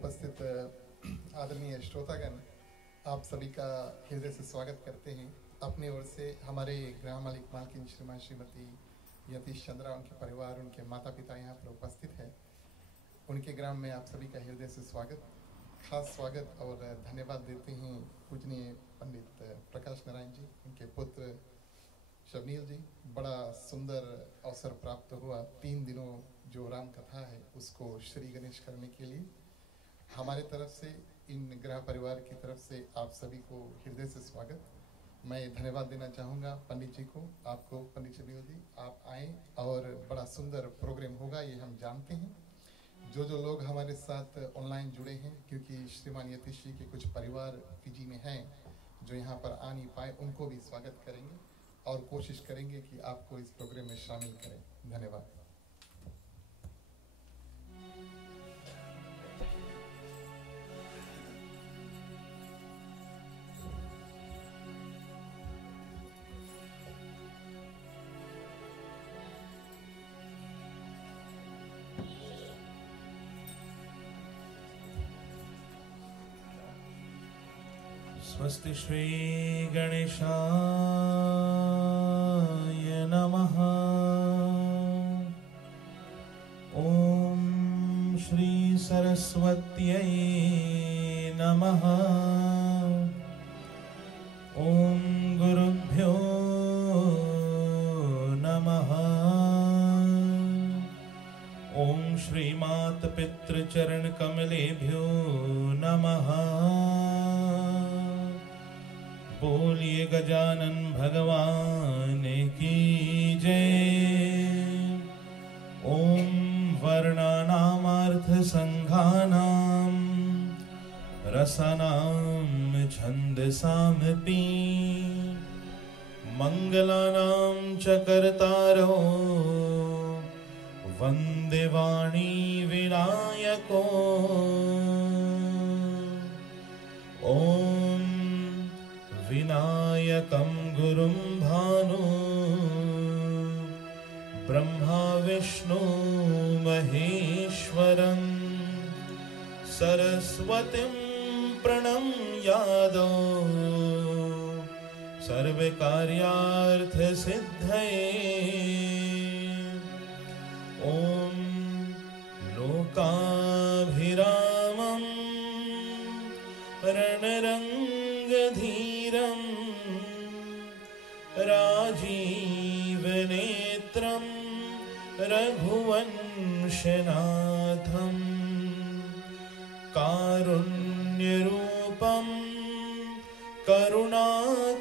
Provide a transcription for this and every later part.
उपस्थित आदरणीय श्रोतागण, आप सभी का हृदय से स्वागत करते हैं। अपनी ओर से हमारे ग्राम मालिक मालकिन श्रीमान श्रीमती यतीश चंद्रा, उनके परिवार, उनके माता पिता यहाँ पर उपस्थित है। उनके ग्राम में आप सभी का हृदय से स्वागत, खास स्वागत और धन्यवाद देते हैं पूजनीय पंडित प्रकाश नारायण जी, उनके पुत्र शबनील जी। बड़ा सुंदर अवसर प्राप्त हुआ 3 दिनों जो राम कथा है उसको श्री गणेश करने के लिए हमारे तरफ से, इन ग्रह परिवार की तरफ से आप सभी को हृदय से स्वागत। मैं धन्यवाद देना चाहूँगा पंडित जी को, आपको पंडित शबनील जी, आप आए और बड़ा सुंदर प्रोग्राम होगा ये हम जानते हैं। जो लोग हमारे साथ ऑनलाइन जुड़े हैं, क्योंकि श्रीमान यतीश जी के कुछ परिवार फिजी में हैं जो यहाँ पर आ नहीं पाए, उनको भी स्वागत करेंगे और कोशिश करेंगे कि आपको इस प्रोग्राम में शामिल करें। धन्यवाद। स्वस्ति श्री गणेशाय नमः। ओम श्री सरस्वत्यै नमः। ओम गुरुभ्यो नमः। ओम श्री मात पितृ चरण कमलेभ्यो नमः। बोलिए गजानन भगवान की जय। ओम वर्णानामर्थ संघानाम रसानाम छंदसामपि मंगलानां च कर्तारो वंदे वाणी विनायको। ओम विनायकं गुरुं भानु ब्रह्मा विष्णु महेश्वरं सरस्वतीं प्रणम्यादो सर्वकार्यार्थ सिद्धये। ओम लोकाभिरामं रणरंगधीरं राजीवनेत्रं रघुवंशनाथं कारुण्यरूपं करुणाकरन्तं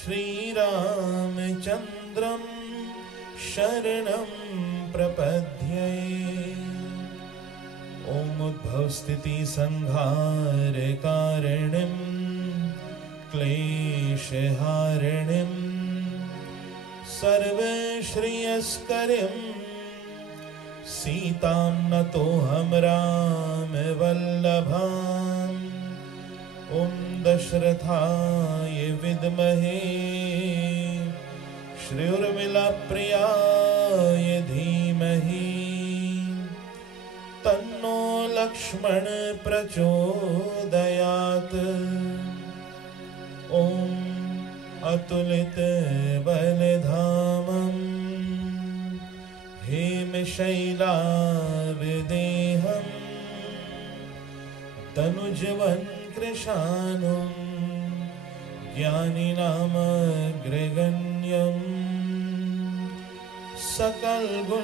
श्रीरामचन्द्रं शरणं प्रपद्ये। ओम उद्भव स्थिति संहार कारणिं क्लेशहारिणीं सर्वश्रेयस्करीं सीतां नतोऽहं राम वल्लभाम्। ओम दशरथाय विद्महे श्रीर्मिला प्रियाय धीमहि तन्नो लक्ष्मण प्रचोदयात्। ओम अतुलित बलधामं हेमशैलाविदेहं तनुजवन् कृशानुं ज्ञानिनामग्रगण्यं सकलगुणनिधानं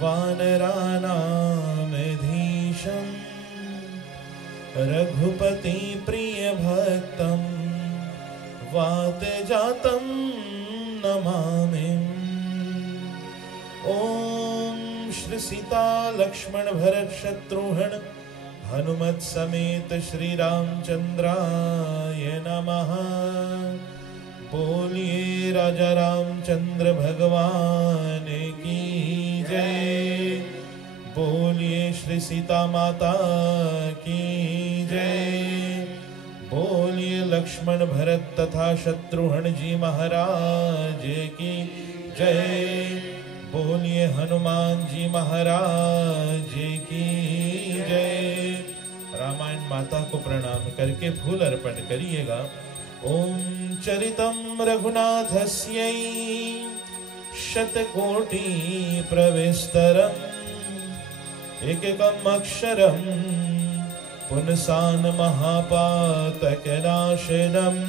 वानराणामधीशं रघुपति प्रियभक्तं वातजातं नमामि। ओम श्री सीता लक्ष्मण भरत शत्रुघ्न हनुमत समेत श्री रामचंद्राय नमः। बोलिए राजा रामचंद्र भगवान की जय। बोलिए श्री सीता माता की जय। बोलिए लक्ष्मण भरत तथा शत्रुघ्न जी महाराज की जय। बोलिए हनुमान जी महाराज की जय। रामायण माता को प्रणाम करके फूल अर्पण करिएगा। ओम चरितम रघुनाथस्य शतकोटि प्रविस्तरम् एकैकम् अक्षरम् पुनसान महापातकनाशनम्।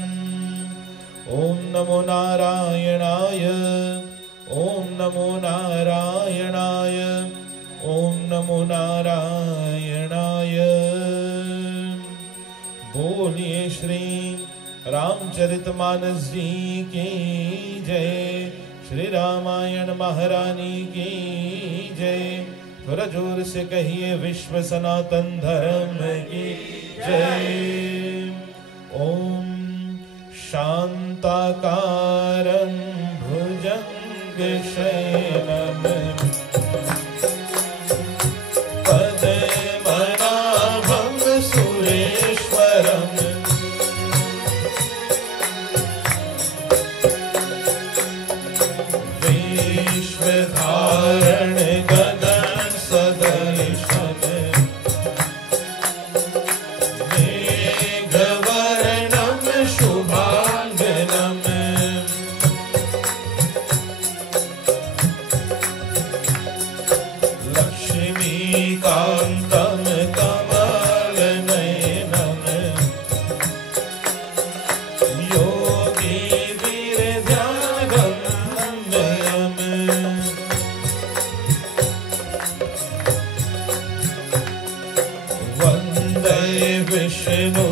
ओम नमो नारायणाय ओम नमो नारायणाय ओम नमो नारायणाय। बोलिए श्री रामचरितमानस जी की जय। श्री रामायण महारानी की जय। थोड़ा जोर से कहिए विश्व सनातन धर्म की जय। ओम शांताकारं भुजंग शयनम् पद्मनाभं सुरेश्वरम् विश्वधारण गगन सदर्शन मेघवर्णं शुभांगनम् लक्ष्मीकान्तं कमलनयनम् योगिवीर्ध्यागम्यम् वन्दे विष्णु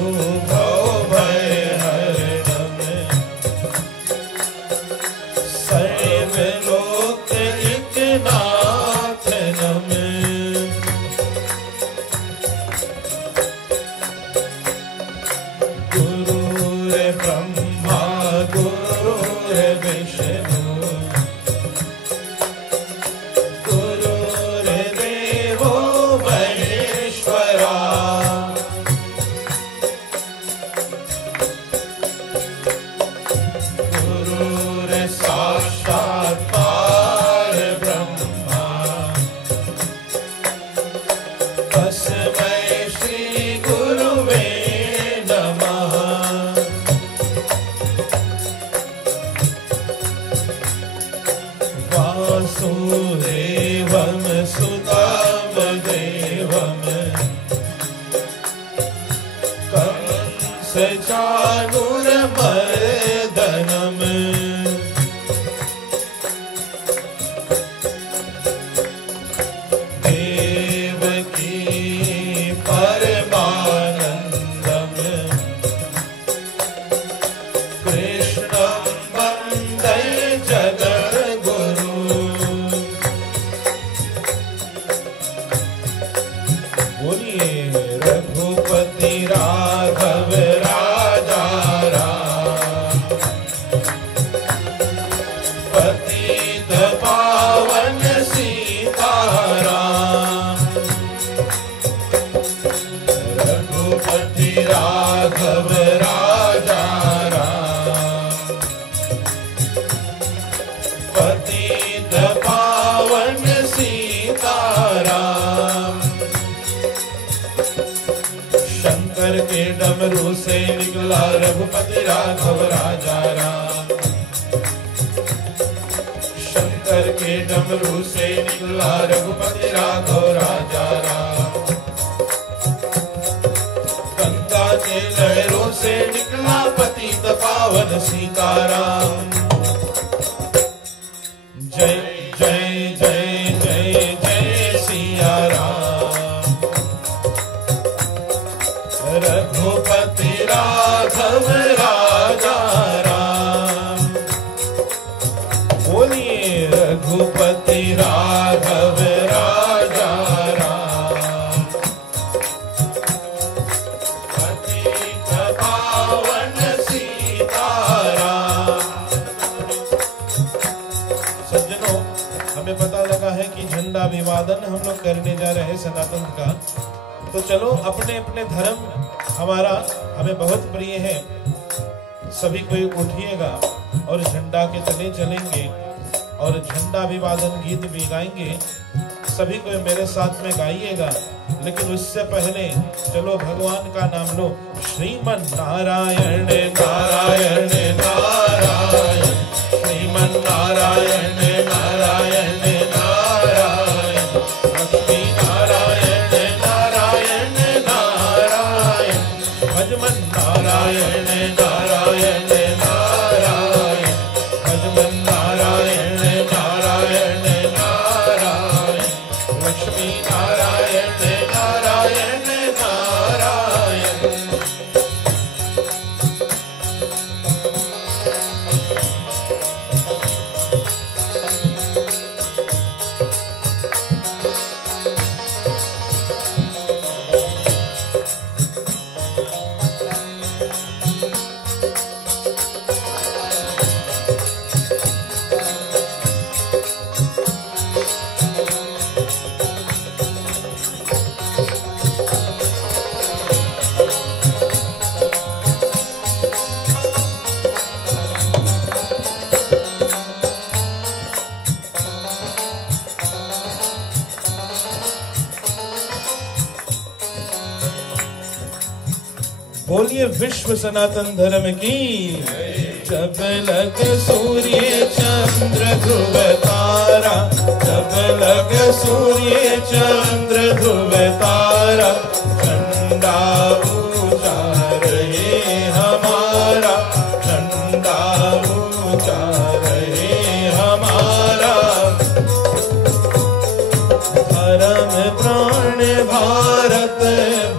भवभयहरणम् सर्वलोकैकनाथनम् गुरुर्ब्रह्मा गुरुर्विष्णु गुरुर्देवो महेश्वरा। गुरुर्साक्षात् परब्रह्मा तस्मै श्री गुरुवे नमः। वासुदेवं सुतं देवं कंसचाणूरमर्दनम् देवकी परमानन्दम् कृष्णं वन्दे जगद्गुरु। बोलिए रघुपति राघव राजा राम पतित पावन सीताराम। रघुपति राघव राजा राम पतित पावन सीताराम। शंकर के डमरू से निकला रघुपति राघव राजा राम। शंकर के डमरू से निकला रघुपति राघव राजा राम। गंगा के लहरों से निकला पतित पावन सीताराम। जय जय जय जय जय सिया राम। रघुपति राघव राजा राम। बोलिए रघुपति राघव राजा राम पतित पावन सीताराम। सज्जनों, हमें पता लगा है कि झंडा अभिवादन हम लोग करने जा रहे हैं सनातन का। तो चलो, अपने अपने धर्म हमारा हमें बहुत प्रिय है। सभी कोई उठिएगा और झंडा के तले चलेंगे। और झंडा अभिवादन गीत भी गाएंगे। सभी को मेरे साथ में गाइएगा, लेकिन उससे पहले चलो भगवान का नाम लो। श्रीमन नारायण नारायण नारायण, श्रीमन नारायण नारायण नारायण, लक्ष्मी नारायण नारायण नारायण, भजमन नारायण नारायण नारायण, भजमन नारायण नारायण नारायण, लक्ष्मी नारायण नारायण नारायण। बोलिए विश्व सनातन धर्म की। जब लग सूर्य चंद्र ध्रुव तारा, जब लग सूर्य चंद्र ध्रुव तारा, झंडा ऊंचा रहे हमारा, झंडा ऊंचा रहे हमारा। धर्म प्राण भारत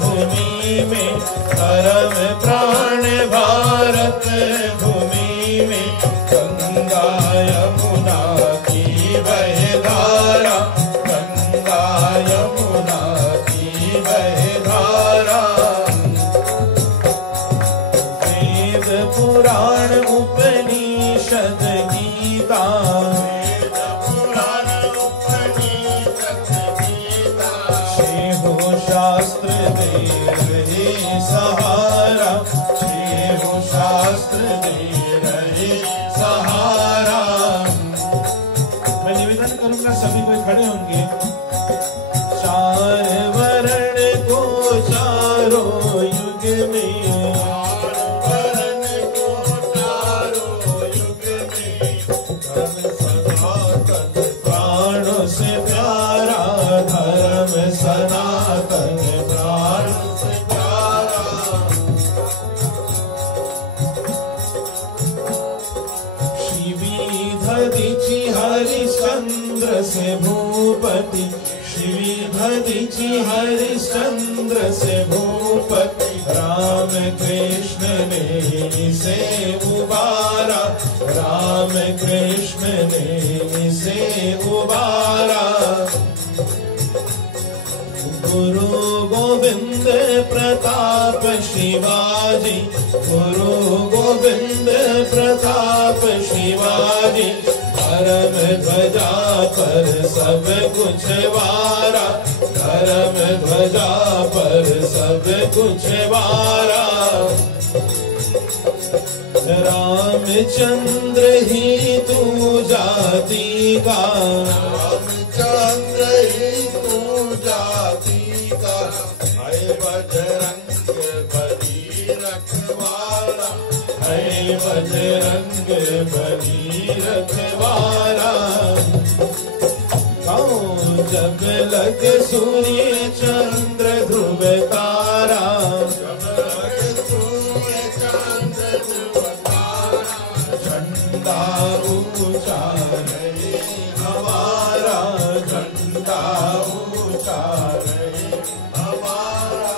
भूमि में, धर्म प्राण भारत भूमि में, गंगा यमुना की वह धारा, गंगा यमुना की वह धारा। वेद पुराण उपनिषद गीता, वेद पुराण उपनिषद गीता, शिव शास्त्र दे रहे सहारा, शिव शास्त्र दे रहे सहारा। मैं निवेदन करूंगा सभी कोई खड़े होंगे। चार वर्ण को चारों युग में, वर्ण को चारों युग में, धर्म सनातन प्राणों से प्यारा, धर्म सनातन प्राणों से प्यारा। श्रीविधि हरिश्चंद्र से भूपति, श्रीविधि हरिश्चंद्र से भूपति, राम कृष्ण ने से उबारा, राम कृष्ण ने से उबारा। गुरु गोविंद प्रताप शिवाजी, गुरु गोविंद प्रताप शिवाजी, धर्म ध्वजा पर सब कुछ वारा, धर्म ध्वजा पर सब कुछ वारा। रामचंद्र ही तू जाति का, रामचंद्र ही तू जाति का, है बजरंग बली रखवाला, है बजरंग बली रखवाला। जब लग सूर्य चंद्र ध्रुव तारा, जब लग सूर्य चंद्र ध्रुव तारा, झंडा ऊंचा रहे हमारा, झंडा ऊंचा रहे हमारा।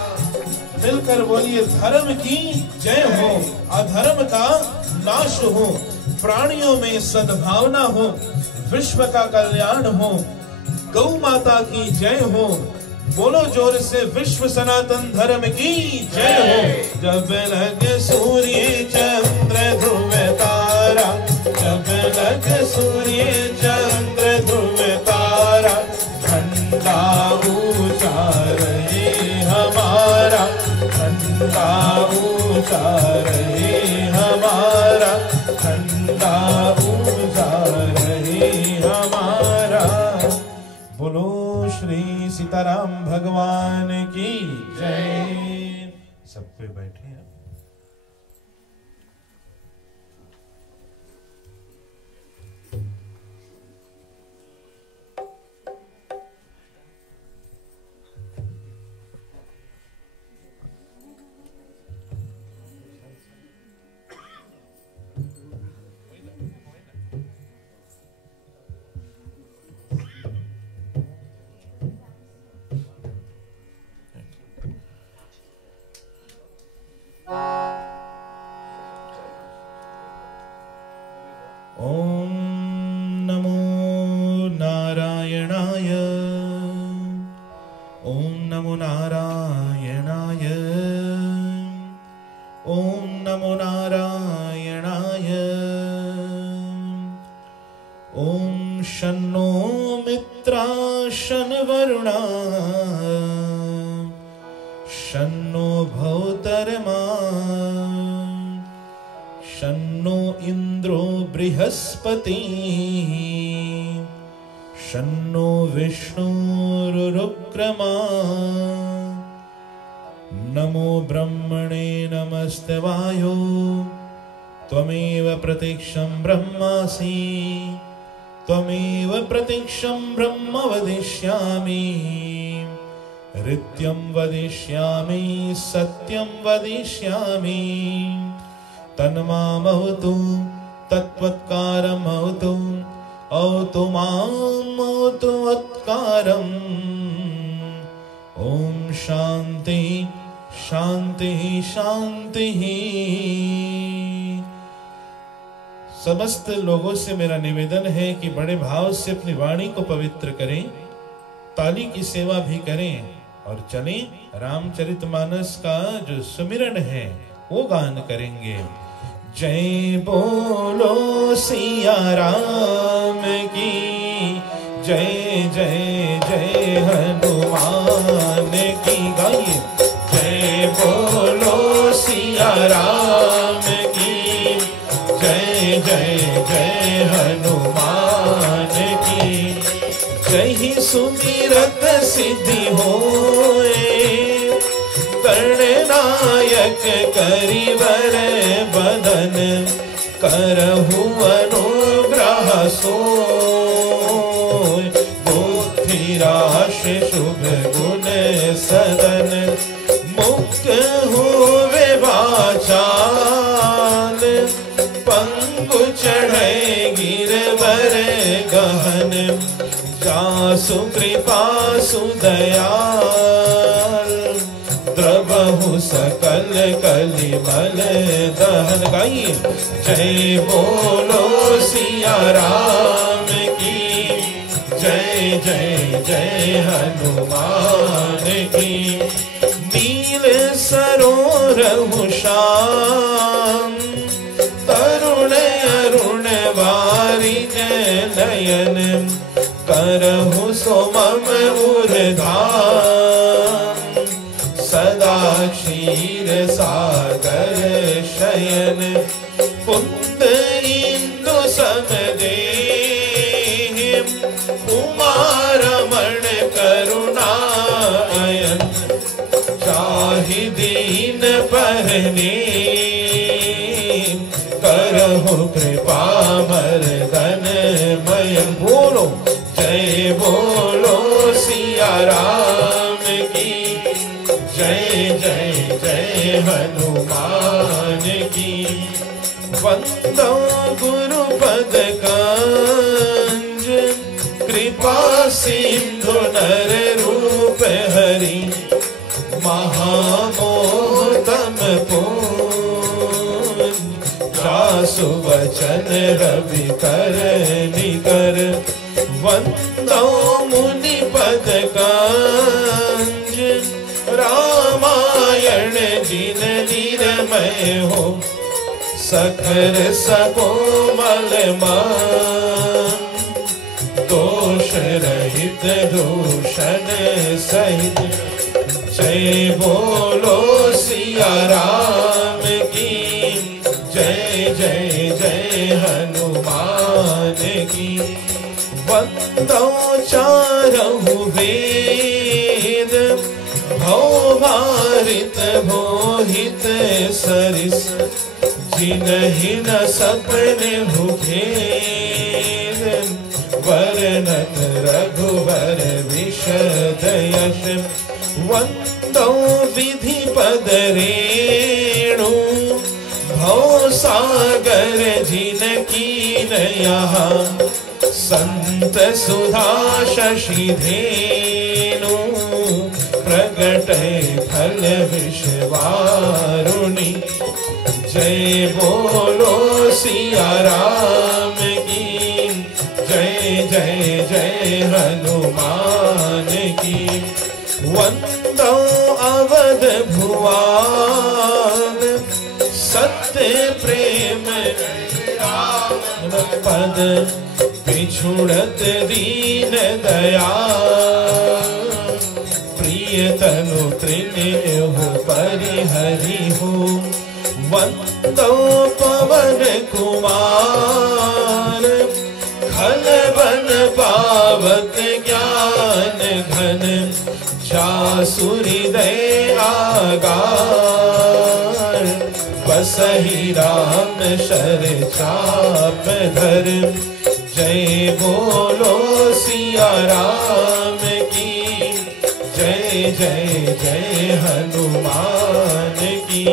मिलकर बोलिए धर्म की जय हो, अधर्म का नाश हो, प्राणियों में सद्भावना हो, विश्व का कल्याण हो, गौ माता की जय हो। बोलो जोर से विश्व सनातन धर्म की जय हो। जब लगे सूर्य चंद्र ध्रुव तारा, जब लगे सूर्य चंद्र ध्रुव तारा, झंडा ऊंचा रहे हमारा, झंडा ऊंचा रहे हमारा, झंडा ऊंचा रहे सीताराम भगवान की जय। सब पे बैठे हैं। ओम नमो नारायणाय। ओम नमो नारायणाय। ओम नमो नारायणाय। ओम शन्नो मित्रा शन्वरुणा शन्नो भवतरमा शन्नो इंद्रो बृहस्पति शन्नो विष्णुरुक्रमा। नमो ब्रह्मणे नमस्ते वायो त्वमेव प्रत्यक्षं ब्रह्मासि त्वमेव प्रत्यक्षं ब्रह्म वदिष्यामि ऋत्यं वदिष्यामि सत्यं वदिष्यामि तन्मामवतु तत्त्वत्कारमवतु अवतु मामवतु वत्कारम्। ओम शांति शांति शांति। समस्त लोगों से मेरा निवेदन है कि बड़े भाव से अपनी वाणी को पवित्र करें, ताली की सेवा भी करें और चलें रामचरितमानस का जो सुमिरन है वो गान करेंगे। जय बोलो सिया राम की जय जय जय हनुमान की गाइए। जय बोलो सिया राम की जय जय जय हनुमान की। जय सुमिरत सिद्धि होए गणनायक करिवर बदन करहु अनुग्रह सोय। बुद्धि राशि शुभ गुण सदन मुक्त हुए वाचाल पंगु चढ़े गिरवर गहन जासु कृपा सुदयाल द्रवहु सकल कलिमल दहन। गाइए जय बोलो सिया राम की जय जय जय हनुमान की। नील सरोरहु श्याम तरुण अरुण वारिज नयन करहु सोमम उर्धाम सदा क्षीर सागर शयन कुंद इंदु समदेह उमारमण करुणायन चाहि दीन परने करहु कृपा मर्दन मयन। बोलो जय बोलो सिया राम की जय जय जय हनुमान की। वंदो गुरुपद कंज कृपा सिंधु नर रूप हरि महामोहतम पूज जासु वचन रवि कर निकर। वंदो मुनि पद कंज रामायण जिन निरमय हो सखर सकोमल मान दोष रहित दूषण सहित। जय बोलो सिया राम की जय जय जय हनुमान की। वंदो चारहु वेद भौभारित भोहित सरिस जिनहि न सपने भुखेर वर्णन रघुवर विशद यश वंदो विधि पद रेणु भव सागर जिनकी यहाँ संत सुधा शशि धेनु प्रगट फल विश्वारुणि जय बोलो सिया राम की जय जय जय हनुमान की वंदो अवध भुवन सत्य प्रेम पद बिछुड़त दीन दया प्रिय तनु तृणेहु परिहरि हो वंदो पवन कुमार खल बन पावत ज्ञान घन जासुरी दय आगार बसहि राम शर चाप धर जय बोलो सिया राम की जय जय जय हनुमान की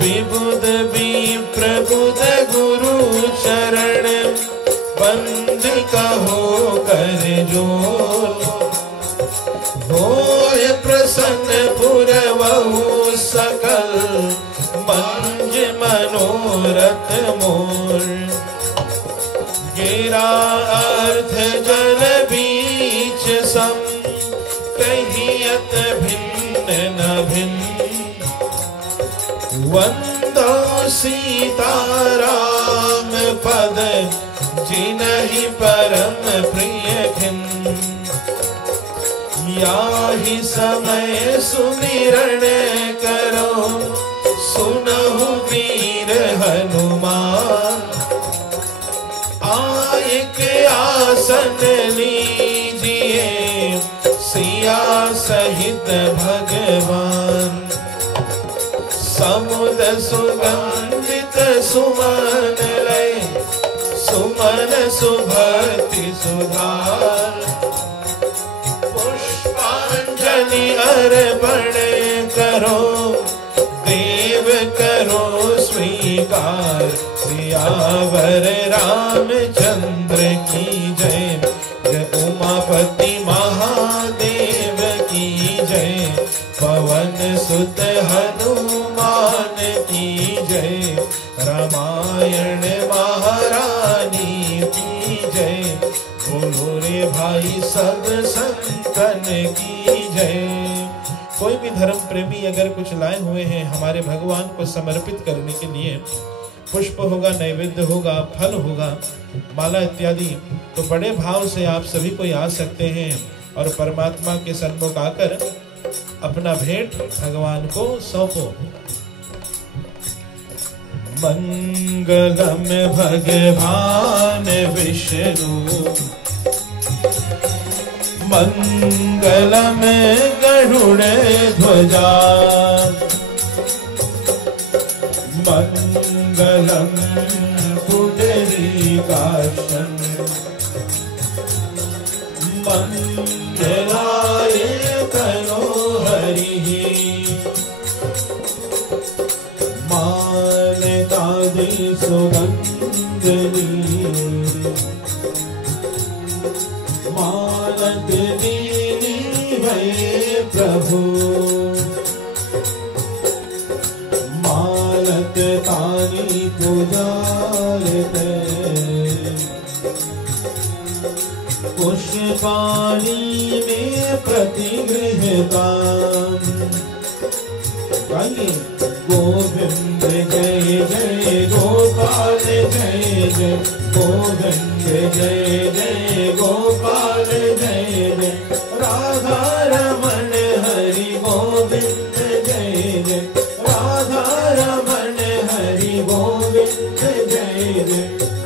विबुध विप्रबुध गुरु चरण बंद कहो कर जोर होय प्रसन्न पुरवहु सकल मंज मनोरथ मोर गिरा अर्थ जल बीच सम कहियत भिन्न न भिन्न वंदो सीताराम पद जिनहि परम प्रिय खिन याहि समय सुमिरण करो सुनहु वीर हनुमान आए के आसन लीजिए सिया सहित भगवान समुद सुगंधित सुमन लय सुमन सुभक्ति सुधार पुष्पांजलि अर्पण करो देव करो स्वीकार सियावर रामचंद्र की जय जय उमापति महादेव की जय पवन सुत हनुमान की जय रामायण महारानी की जय बोलो रे भाई सब संतन की जय। कोई भी धर्म प्रेमी अगर कुछ लाए हुए हैं हमारे भगवान को समर्पित करने के लिए, पुष्प होगा, नैवेद्य होगा, फल होगा, माला इत्यादि, तो बड़े भाव से आप सभी को आ सकते हैं और परमात्मा के सन्मुख आकर अपना भेंट भगवान को सौंपो। मंगलम भगवान विष्णु मंगलम गरुड़ ध्वजा मंगलम पुंडरीकाक्षं मंगलाय तनो हरिः मालकादि सुगंधि मालक दीनी भय प्रभु मालक तानी पुजारते पुष्पाणि में प्रतिगृहता गोविंद जय जय गोपाल जय जय गोविंद जय जय गोपाल जय जय राधा रमण हरि गोविंद जय जय राधा रमण हरि गोविंद जय जय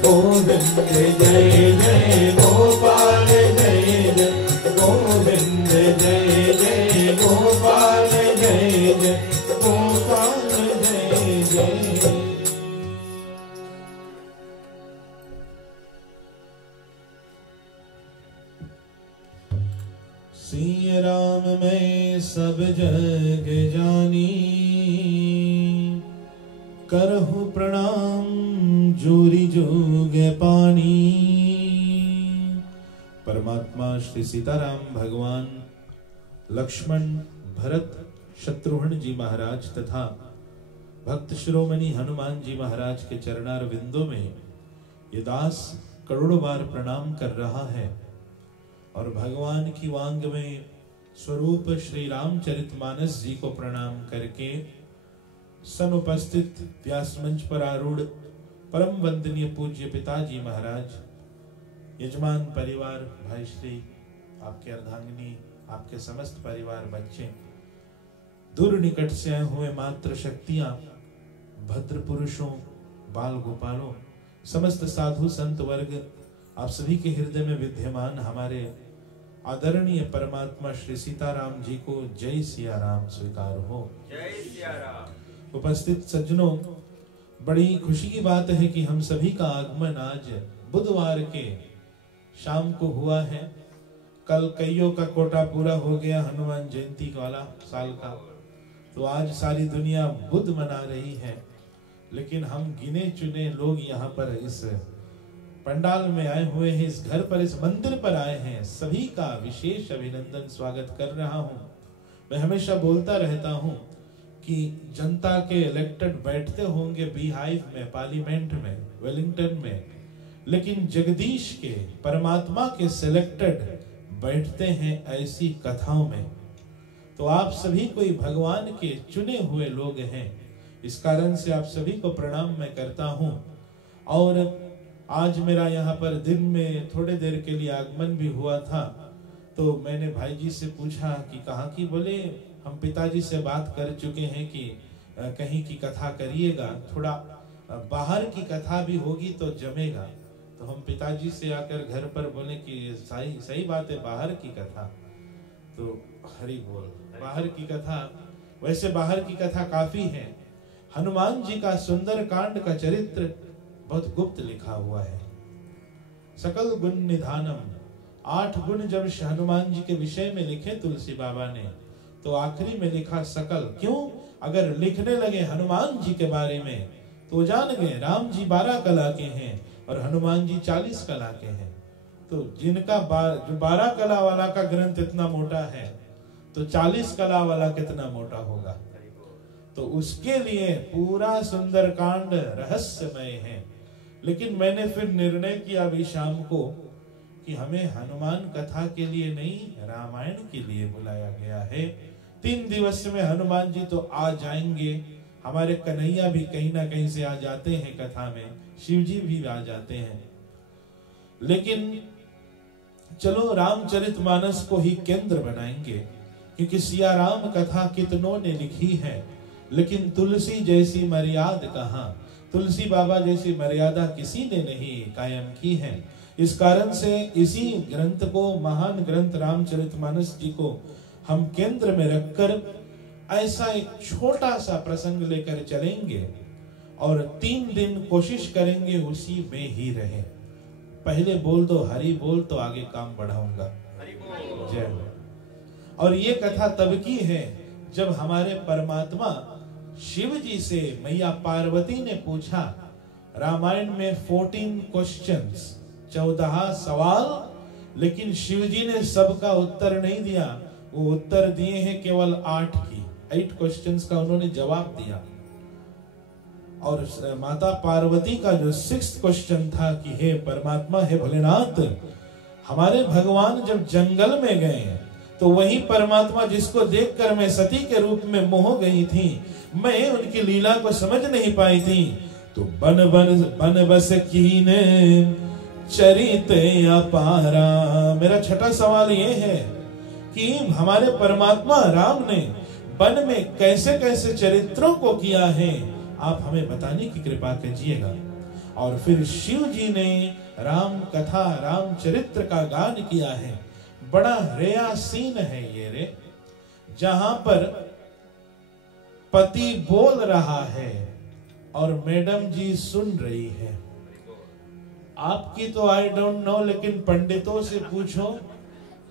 गोविंद जय जय गोपाल जय जय गोविंद जय जय गोपाल सिय राम मैं सब जग जानी, करहु प्रणाम जोरी जोग पानी। परमात्मा श्री सीताराम भगवान लक्ष्मण, भरत, शत्रुघ्न जी महाराज तथा भक्त शिरोमणि हनुमान जी महाराज के चरणार विंदों में ये दास करोड़ों बार प्रणाम कर रहा है और भगवान की वांग में स्वरूप श्री रामचरितमानस जी को प्रणाम करके सनुपस्थित व्यास मंच पर आरूढ़ परम वंदनीय पूज्य पिताजी महाराज, यजमान परिवार, भाई श्री, आपके अर्धांगिनी, आपके समस्त परिवार, बच्चे, दूर निकट से आए हुए मात्र शक्तियां, भद्र पुरुषों, बाल गोपालों, समस्त साधु संत वर्ग, आप सभी के हृदय में विद्यमान हमारे आदरणीय परमात्मा श्री सीताराम जी को जय सिया राम स्वीकार हो। जय सिया राम। उपस्थित सज्जनों, बड़ी खुशी की बात है कि हम सभी का आगमन आज बुधवार के शाम को हुआ है। कल कईयों का कोटा पूरा हो गया हनुमान जयंती वाला साल का, तो आज सारी दुनिया बुध मना रही है, लेकिन हम गिने चुने लोग यहाँ पर इस पंडाल में आए हुए हैं, इस घर पर, इस मंदिर पर आए हैं। सभी का विशेष अभिनंदन स्वागत कर रहा हूँ। मैं हमेशा बोलता रहता हूँ कि जनता के इलेक्टेड बैठते होंगे बी हाइव में, पार्लियामेंट में, वेलिंगटन में, लेकिन जगदीश के, परमात्मा के सिलेक्टेड बैठते हैं ऐसी कथाओं में। तो आप सभी कोई भगवान के चुने हुए लोग हैं, इस कारण से आप सभी को प्रणाम मैं करता हूं। और आज मेरा यहाँ पर दिन में थोड़े देर के लिए आगमन भी हुआ था, तो मैंने भाई जी से पूछा कि कहाँ की, बोले हम पिताजी से बात कर चुके हैं कि कहीं की कथा करिएगा, थोड़ा बाहर की कथा भी होगी तो जमेगा। तो हम पिताजी से आकर घर पर बोले कि सही बात है, बाहर की कथा, तो हरि बोल, बाहर की कथा, वैसे बाहर की कथा काफी है। हनुमान जी का सुंदर कांड का चरित्र बहुत गुप्त लिखा हुआ है। सकल गुण निधानम, 8 गुण जब हनुमान जी के विषय में लिखे तुलसी बाबा ने, तो आखिरी में लिखा सकल। क्यों? अगर लिखने लगे हनुमान जी के बारे में तो जान गए राम जी 12 कला के हैं और हनुमान जी 40 कला के हैं। तो जिनका 12 कला वाला का ग्रंथ इतना मोटा है, तो 40 कला वाला कितना मोटा होगा। तो उसके लिए पूरा सुंदर कांड रहस्यमय है। लेकिन मैंने फिर निर्णय किया अभी शाम को कि हमें हनुमान कथा के लिए नहीं, रामायण के लिए बुलाया गया है। 3 दिवस में हनुमान जी तो आ जाएंगे, हमारे कन्हैया भी कहीं ना कहीं से आ जाते हैं कथा में, शिव जी भी आ जाते हैं। लेकिन चलो रामचरितमानस को ही केंद्र बनाएंगे, क्योंकि सिया राम कथा कितनों ने लिखी है, लेकिन तुलसी जैसी मर्यादा कहाँ, तुलसी बाबा जैसी मर्यादा किसी ने नहीं कायम की है। इस कारण से इसी ग्रंथ को, महान ग्रंथ रामचरितमानस जी को हम केंद्र में रखकर ऐसा एक छोटा सा प्रसंग लेकर चलेंगे और 3 दिन कोशिश करेंगे उसी में ही रहे। पहले बोल दो हरि बोल, तो आगे काम बढ़ाऊंगा। जय हो। और ये कथा तब की है जब हमारे परमात्मा शिव जी से मैया पार्वती ने पूछा, रामायण में 14 क्वेश्चंस, 14 सवाल, लेकिन शिव जी ने सबका उत्तर नहीं दिया, वो उत्तर दिए हैं केवल 8 क्वेश्चंस का उन्होंने जवाब दिया। और माता पार्वती का जो 6th क्वेश्चन था कि हे परमात्मा, हे भोलेनाथ, हमारे भगवान जब जंगल में गए तो वही परमात्मा जिसको देखकर मैं सती के रूप में मोह गई थी, मैं उनकी लीला को समझ नहीं पाई थी, तो बन बस कीन चरित अपारा। मेरा छठा सवाल ये है कि हमारे परमात्मा राम ने वन में कैसे कैसे चरित्रों को किया है, आप हमें बताने की कृपा कीजिएगा। और फिर शिव जी ने राम कथा, राम चरित्र का गान किया है। बड़ा रेया सीन है ये रे, जहां पर पति बोल रहा है और मैडम जी सुन रही है। आपकी तो आई डोंट नो, लेकिन पंडितों से पूछो,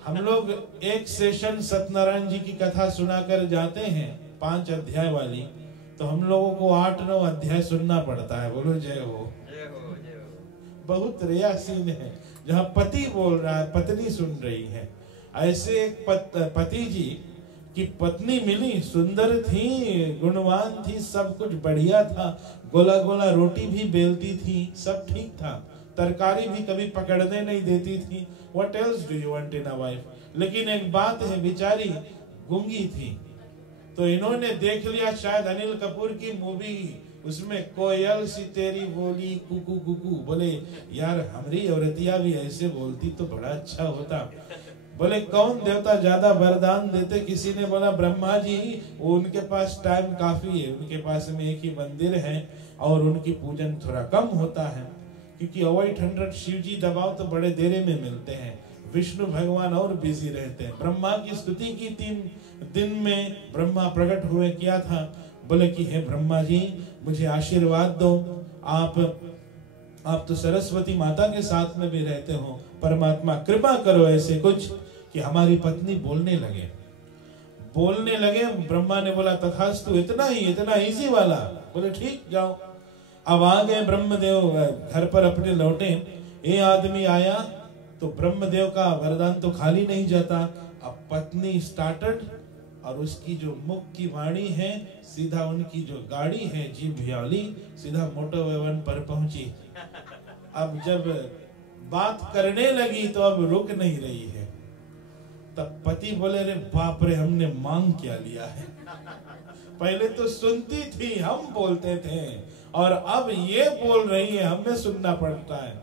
हम लोग एक सेशन सत्यनारायण जी की कथा सुनाकर जाते हैं 5 अध्याय वाली, तो हम लोगों को 8-9 अध्याय सुनना पड़ता है। बोलो जय हो। बहुत रेयर सीन है जहाँ पति बोल रहा है, पत्नी सुन रही है। ऐसे एक पति जी की पत्नी मिली, सुंदर थी, गुणवान थी, सब कुछ बढ़िया था, गोला गोला रोटी भी बेलती थी, सब ठीक था, तरकारी भी कभी पकड़ने नहीं देती थी। What else do you want in a wife? लेकिन एक बात है, बेचारी गूंगी थी। तो इन्होंने देख लिया, शायद अनिल कपूर की मूवी, उसमें कोयल सी तेरी बोली कुकू कुकू, बोले यार हमारी औरतिया भी ऐसे बोलती तो बड़ा अच्छा होता। बोले कौन देवता ज्यादा वरदान देते? किसी ने बोला ब्रह्मा जी, वो उनके पास टाइम काफी है, उनके पास में एक ही मंदिर है और उनकी पूजन थोड़ा कम होता है, क्योंकि 800 शिव जी दबाओ तो बड़े देरे में मिलते हैं, विष्णु भगवान और बिजी रहते हैं। ब्रह्मा की स्तुति की 3 दिन में ब्रह्मा प्रकट हुए, क्या था? बोले कि हे ब्रह्मा जी मुझे आशीर्वाद दो, आप तो सरस्वती माता के साथ में भी रहते हो, परमात्मा कृपा करो ऐसे कुछ कि हमारी पत्नी बोलने लगे। ब्रह्मा ने बोला तथास्तु, इतना इजी वाला। बोले ठीक जाओ। अब आ गए ब्रह्मदेव घर पर अपने लौटे, ये आदमी आया तो ब्रह्मदेव का वरदान तो खाली नहीं जाता। अब पत्नी स्टार्टेड और उसकी जो मुख की वाणी है सीधा उनकी जो गाड़ी है जीभ वाली सीधा मोटरवे 1 पर पहुंची। अब जब बात करने लगी तो अब रुक नहीं रही है। तब पति बोले रे बाप रे, हमने मांग क्या लिया है। पहले तो सुनती थी, हम बोलते थे, और अब ये बोल रही है, हमें सुनना पड़ता है।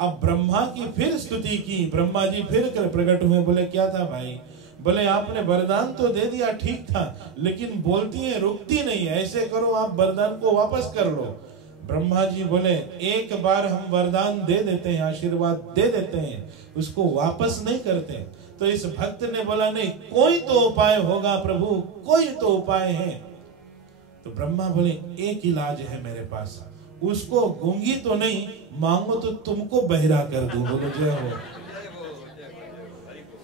अब ब्रह्मा की फिर स्तुति की, ब्रह्मा जी फिर प्रकट हुए। बोले क्या था भाई? बोले आपने वरदान तो दे दिया, ठीक था, लेकिन बोलती है, रुकती नहीं है, ऐसे करो आप वरदान को वापस कर लो। ब्रह्मा जी बोले एक बार हम वरदान दे देते हैं, आशीर्वाद दे देते हैं, उसको वापस नहीं करते। तो इस भक्त ने बोला नहीं, कोई तो उपाय होगा प्रभु, कोई तो उपाय है। तो ब्रह्मा बोले एक इलाज है मेरे पास, उसको गूंगी तो नहीं, मांगो तो तुमको बहरा कर दूं। बोलो जय हो।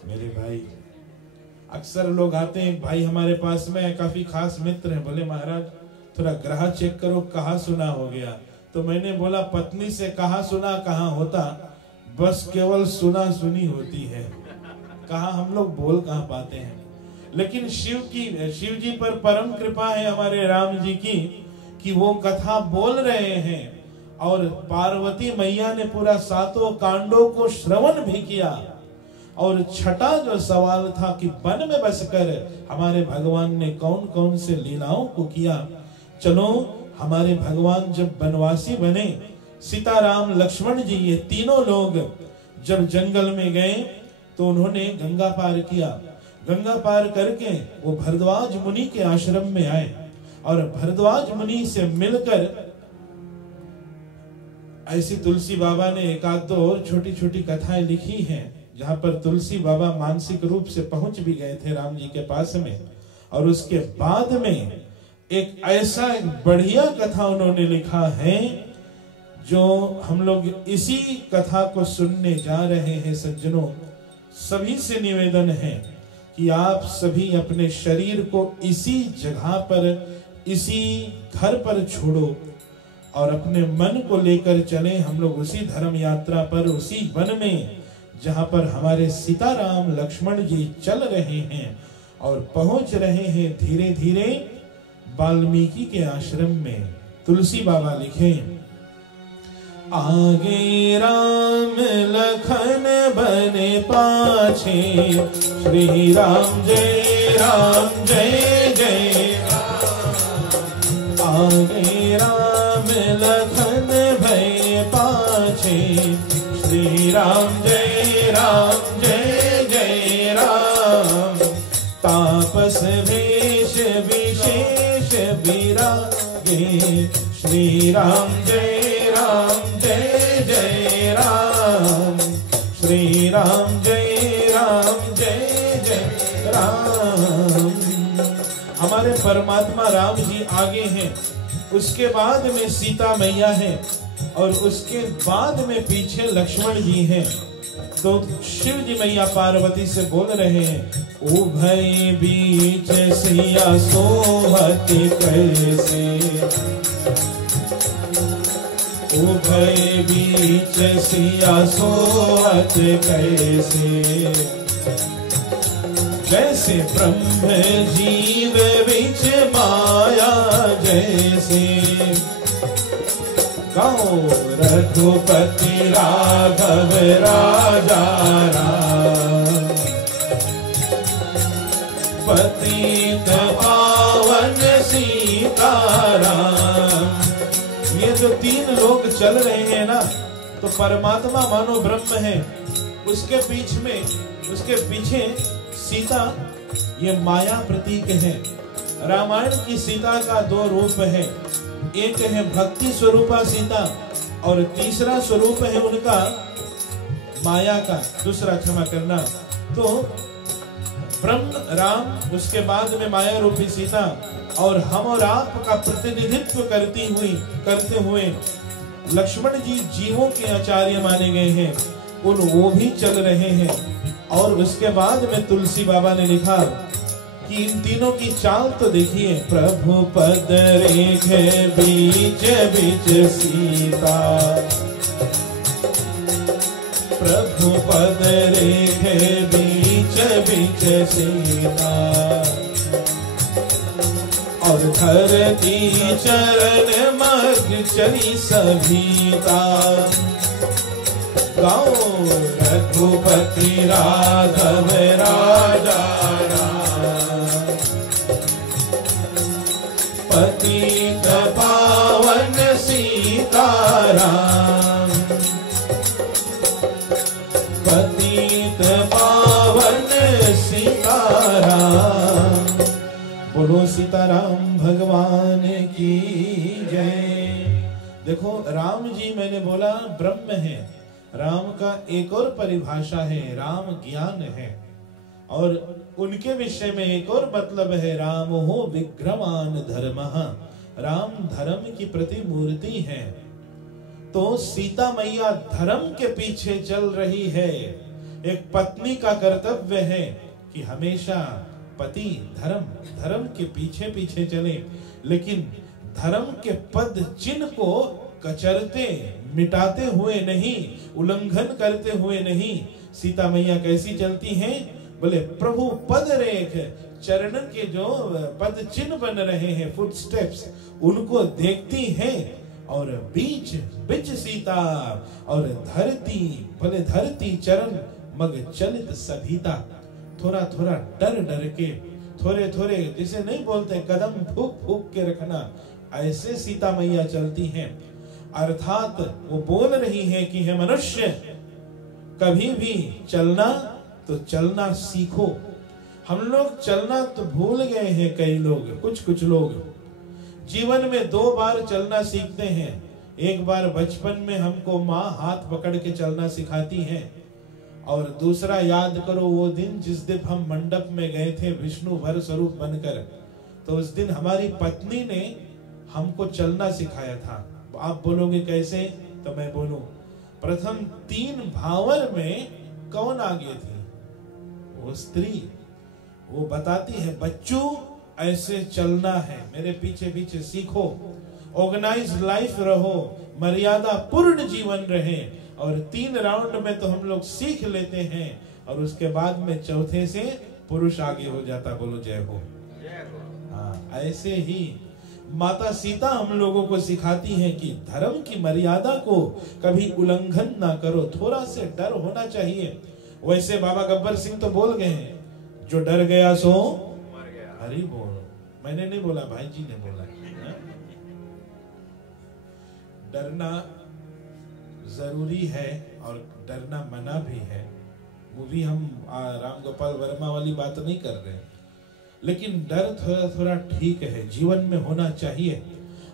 मेरे भाई अक्सर लोग आते हैं, भाई हमारे पास में काफी खास मित्र हैं, बोले महाराज थोड़ा ग्रह चेक करो, कहाँ सुना हो गया। तो मैंने बोला पत्नी से कहाँ सुना कहाँ होता, बस केवल सुना सुनी होती है, कहाँ हम लोग बोल कहाँ पाते हैं। लेकिन शिव जी पर परम कृपा है हमारे राम जी की कि वो कथा बोल रहे हैं और पार्वती मैया ने पूरा 7 कांडों को श्रवण भी किया। और छठा जो सवाल था कि वन में बसकर हमारे भगवान ने कौन कौन से लीलाओं को किया। चलो हमारे भगवान जब वनवासी बने, सीताराम लक्ष्मण जी ये तीनों लोग जब जंगल में गए तो उन्होंने गंगा पार किया। गंगा पार करके वो भरद्वाज मुनि के आश्रम में आए और भरद्वाज मुनि से मिलकर ऐसी तुलसी बाबा ने एक आध दो और छोटी छोटी कथाएं लिखी हैं, जहां पर तुलसी बाबा मानसिक रूप से पहुंच भी गए थे राम जी के पास में। और उसके बाद में एक ऐसा एक बढ़िया कथा उन्होंने लिखा है जो हम लोग इसी कथा को सुनने जा रहे हैं। सज्जनों, सभी से निवेदन है कि आप सभी अपने शरीर को इसी जगह पर, इसी घर पर छोड़ो और अपने मन को लेकर चलें। हम लोग उसी धर्म यात्रा पर, उसी वन में जहां पर हमारे सीताराम लक्ष्मण जी चल रहे हैं और पहुंच रहे हैं धीरे धीरे वाल्मीकि के आश्रम में। तुलसी बाबा लिखे, आगे राम लखन बने पाछे, श्री राम जय जय राम। आगे राम लखन भय पाछे, श्री राम जय जय राम। तापस वेश विशेष विरागे, श्री राम जय जय राम। श्री राम जय जय राम। हमारे परमात्मा राम जी आगे हैं, उसके बाद में सीता मैया है और उसके बाद में पीछे लक्ष्मण जी हैं। तो शिव जी मैया पार्वती से बोल रहे हैं, उभय बीच सिया सोहत कैसे, उभय बीच सिया सोहत कैसे, जैसे ब्रह्म जीव बीच माया जैसे, गाओ रघुपति राघव राजा राम, पतित पावन सीताराम। ये जो तीन लोग चल रहे हैं ना, तो परमात्मा मानो ब्रह्म है, उसके बीच में, उसके पीछे सीता, ये माया प्रतीक है। रामायण की सीता का दो रूप है, एक है भक्ति स्वरूपा सीता और तीसरा स्वरूप है उनका माया का, दूसरा क्षमा करना। तो ब्रह्म राम, उसके बाद में माया रूपी सीता, और हम और आप का प्रतिनिधित्व करते हुए लक्ष्मण जी जीवों के आचार्य माने गए हैं, वो भी चल रहे हैं। और उसके बाद में तुलसी बाबा ने लिखा कि इन तीनों की चाल तो देखिए, प्रभु पद रेखे बीच बीच सीता, प्रभु पद रेखे बीच बीच सीता, और धरती चरण मग चली सभीता, गाओ रघुपति राघव राजा राम, पतित पावन सीताराम, पतित पावन सीताराम। बोलो सीताराम भगवान की जय। देखो राम जी, मैंने बोला ब्रह्म है, राम का एक और परिभाषा है, राम ज्ञान है, और उनके विषय में एक और मतलब है, राम हो विग्रहवान धर्मः, राम धर्म की प्रतिमूर्ति है। तो सीता मैया धर्म के पीछे चल रही है। एक पत्नी का कर्तव्य है कि हमेशा पति धर्म के पीछे पीछे चले, लेकिन धर्म के पद चिन्ह को कचरते मिटाते हुए नहीं, उल्लंघन करते हुए नहीं। सीता मैया कैसी चलती हैं? बोले प्रभु पद रेख, चरण के जो पद चिन्ह बन रहे हैं, फुट स्टेप्स, उनको देखती हैं। और बीच बीच सीता, और धरती भले धरती चरण मग चलित सभीता। थोड़ा थोड़ा डर डर के, थोड़े थोड़े, जिसे नहीं बोलते कदम फूक फूक के रखना, ऐसे सीता मैया चलती हैं। अर्थात वो बोल रही है कि हे मनुष्य, कभी भी चलना तो चलना सीखो। हम लोग चलना तो भूल गए हैं, कई लोग, कुछ लोग जीवन में 2 बार चलना सीखते हैं। एक बार बचपन में हमको माँ हाथ पकड़ के चलना सिखाती है, और दूसरा याद करो वो दिन जिस दिन हम मंडप में गए थे विष्णु भर स्वरूप बनकर, तो उस दिन हमारी पत्नी ने हमको चलना सिखाया था। आप बोलोगे कैसे? तो मैं बोलूं, प्रथम 3 भावर में कौन आगे थी? वो स्त्री। वो बताती है बच्चों ऐसे चलना है, मेरे पीछे पीछे सीखो, ऑर्गेनाइज लाइफ रहो, मर्यादा पूर्ण जीवन रहे। और 3 राउंड में तो हम लोग सीख लेते हैं, और उसके बाद में चौथे से पुरुष आगे हो जाता। बोलो जय हो। हाँ, ऐसे ही माता सीता हम लोगों को सिखाती हैं कि धर्म की मर्यादा को कभी उल्लंघन ना करो, थोड़ा से डर होना चाहिए। वैसे बाबा गब्बर सिंह तो बोल गए हैं, जो डर गया सो मर गया। हरि बोल, मैंने नहीं बोला, भाई जी ने बोला। डरना जरूरी है और डरना मना भी है। वो भी हम राम गोपाल वर्मा वाली बात नहीं कर रहे, लेकिन डर थोड़ा थोड़ा ठीक है, जीवन में होना चाहिए।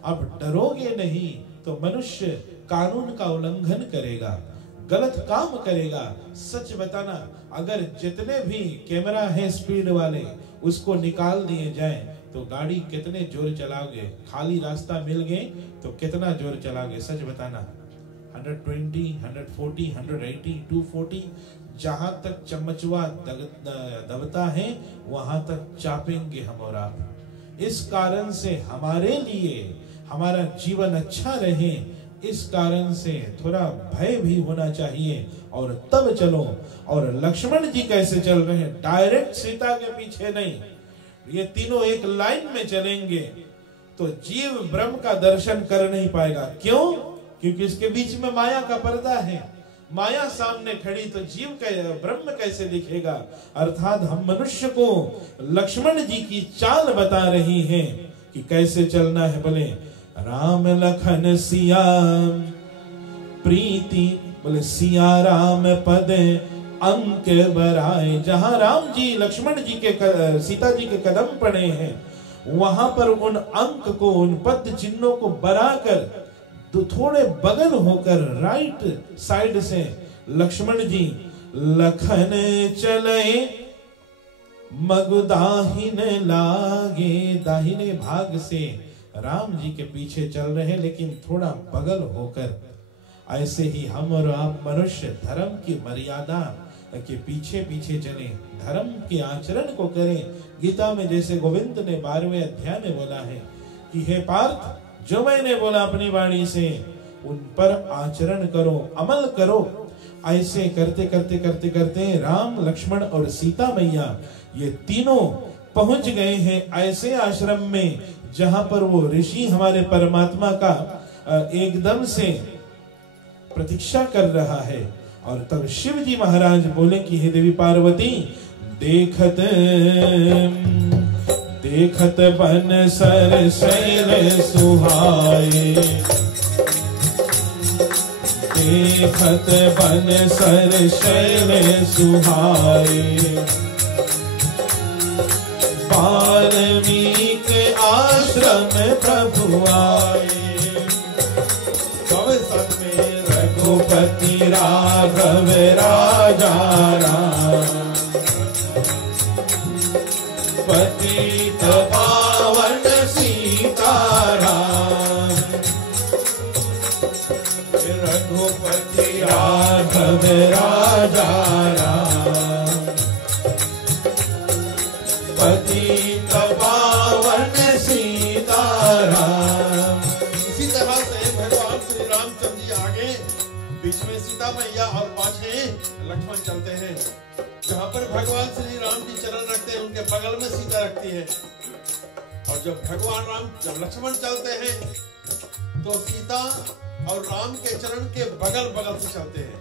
अब डरोगे नहीं तो मनुष्य कानून का उल्लंघन करेगा, गलत काम करेगा। सच बताना, अगर जितने भी कैमरा है स्पीड वाले उसको निकाल दिए जाए तो गाड़ी कितने जोर चलाओगे? खाली रास्ता मिल गए तो कितना जोर चलाओगे? सच बताना। 120, 140, 180, 240, जहां तक चमचवा दबता है वहां तक चापेंगे हम और आप। इस कारण से हमारे लिए हमारा जीवन अच्छा रहे, इस कारण से थोड़ा भय भी होना चाहिए और तब चलो। और लक्ष्मण जी कैसे चल रहे हैं? डायरेक्ट सीता के पीछे नहीं, ये तीनों एक लाइन में चलेंगे तो जीव ब्रह्म का दर्शन कर नहीं पाएगा। क्यों? क्योंकि इसके बीच में माया का पर्दा है। माया सामने खड़ी तो जीव ब्रह्म कैसे दिखेगा? अर्थात हम मनुष्य को लक्ष्मण जी की चाल बता रही हैं कि कैसे चलना है। बोले राम लखन सिया प्रीति, बोले सिया राम पद अंक बराए। जहां राम जी लक्ष्मण जी के सीता जी के कदम पड़े हैं, वहां पर उन अंक को, उन पद चिन्हों को बराकर तो थोड़े बगल होकर राइट साइड से लक्ष्मण जी लखन चले मगुदाहिने लागे। दाहिने भाग से राम जी के पीछे चल रहे हैं, लेकिन थोड़ा बगल होकर। ऐसे ही हम और आप मनुष्य धर्म की मर्यादा के पीछे पीछे चले, धर्म के आचरण को करें। गीता में जैसे गोविंद ने 12वें अध्याय में बोला है कि हे पार्थ, जो मैंने बोला अपनी वाणी से उन पर आचरण करो, अमल करो। ऐसे करते करते करते करते राम लक्ष्मण और सीता मैया ये तीनों पहुंच गए हैं ऐसे आश्रम में जहां पर वो ऋषि हमारे परमात्मा का एकदम से प्रतीक्षा कर रहा है। और तब शिव जी महाराज बोले कि हे देवी पार्वती, देखत देखत बन सर शैल सुहाए, देखत बन सर शैल सुहाए, वाल्मीक आश्रम प्रभु आए। रघुपति राघव राजा राम, पतित पावन सीताराम। रघुपति राघव राजा राम, पतित पावन सीताराम। इसी तरह से भगवान श्री रामचंद्र जी आगे, बीच में सीता मैया और पाछे लक्ष्मण चलते हैं। जहाँ पर भगवान श्री राम जी चरण रखते हैं, उनके बगल में सीता रखती है। और जब भगवान राम, जब लक्ष्मण चलते हैं तो सीता और राम के चरण के बगल बगल से चलते हैं।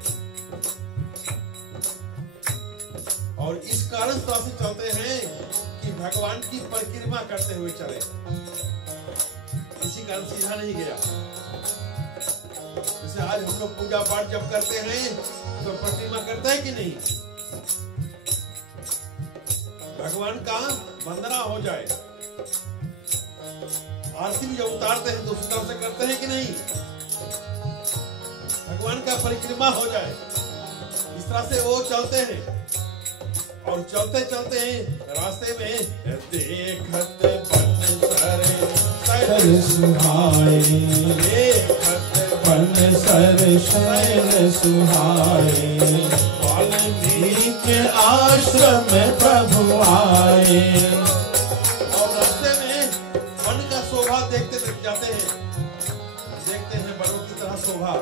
और इस कारण से चलते हैं कि भगवान की परिक्रमा करते हुए चले, इसी कारण सीधा नहीं गया। जैसे आज हम लोग पूजा पाठ जब करते हैं तो परिक्रमा करते हैं कि नहीं? भगवान का वंदना हो जाए, आरती भी जब उतारते हैं तो उस तरह से करते हैं कि नहीं? भगवान का परिक्रमा हो जाए, इस तरह से वो चलते हैं। और चलते चलते हैं रास्ते में देखत बन सर सुहाए, देखत बन सर शैल सुहाए, वाल्मीक आश्रम प्रभु आए। और रास्ते में वन का शोभा देखते जाते हैं, देखते हैं वनों की तरह शोभा,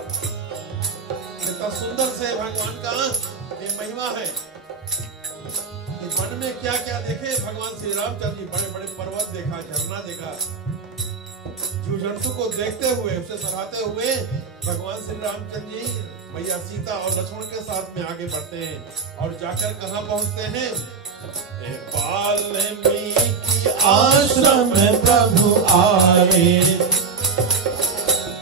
कितना सुंदर से भगवान का ये महिमा है। वन में क्या क्या देखे भगवान श्री रामचंद्र जी? बड़े बड़े पर्वत देखा, झरना देखा, जीव जंतु को देखते हुए, उसे सराहते हुए भगवान श्री रामचंद्र जी मैया सीता और लक्ष्मण के साथ में आगे बढ़ते हैं। और जाकर कहाँ पहुंचते हैं? वाल्मीकि आश्रम प्रभु आए।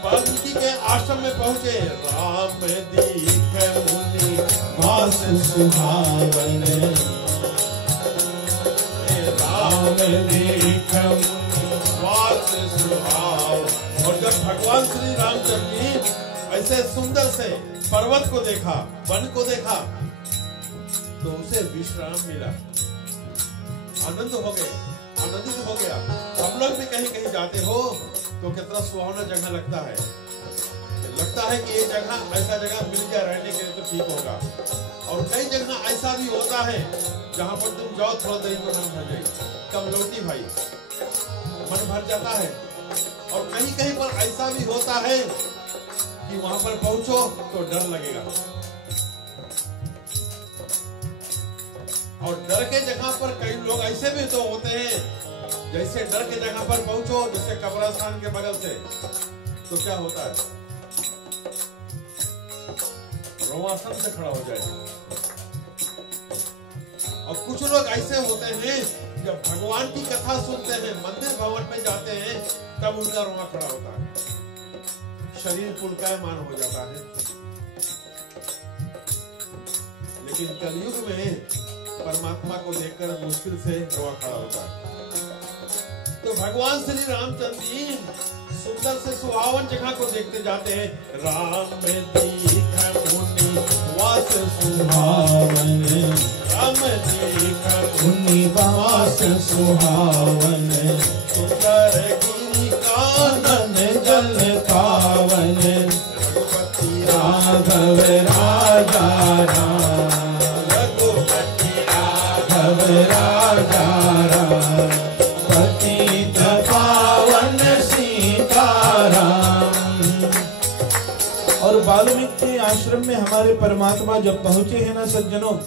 वाल्मीकि के आश्रम में पहुंचे, राम दीख मुनि वास सुहावन, राम दीख वास सुहाव। और जब भगवान श्री रामचंद्र जी ऐसे सुंदर से पर्वत को देखा, वन को देखा, तो उसे विश्राम मिला, आनंद हो गए, आनंदित हो गया। हम लोग भी कहीं कहीं जाते हो तो कितना सुहावना जगह लगता है। लगता है कि ये जगह ऐसा जगह मिल गया रहने के लिए तो ठीक होगा। और कई जगह ऐसा भी होता है जहाँ पर तुम जाओ थोड़ा देर पर मन भर जाए, कब लौटी भाई, मन भर जाता है। और कहीं कहीं पर ऐसा भी होता है कि वहां पर पहुंचो तो डर लगेगा, और डर के जगह पर कई लोग ऐसे भी तो होते हैं, जैसे डर के जगह पर पहुंचो, जैसे कब्रिस्तान के बगल से, तो क्या होता है, रोमांचन से खड़ा हो जाए। और कुछ लोग ऐसे होते हैं जब भगवान की कथा सुनते हैं, मंदिर भवन में जाते हैं, तब उनका रोना खड़ा होता है, शरीर पुलकायमान हो जाता है। लेकिन कलयुग में परमात्मा को देखकर मुश्किल से रोना खड़ा होता है। तो भगवान श्री रामचंद्र जी सुंदर से सुहावन जगह को देखते जाते हैं। राम दीख मुनि वास सुहावन, राम दीख मुनि वास सुहावन, सुंदर गिरि कानन जल पावन, रघुपति राघव राजा राम, रघुपति राघव राजा राम, पतित पावन सीताराम। और वाल्मीकि आश्रम में हमारे परमात्मा जब पहुंचे हैं ना सज्जनों,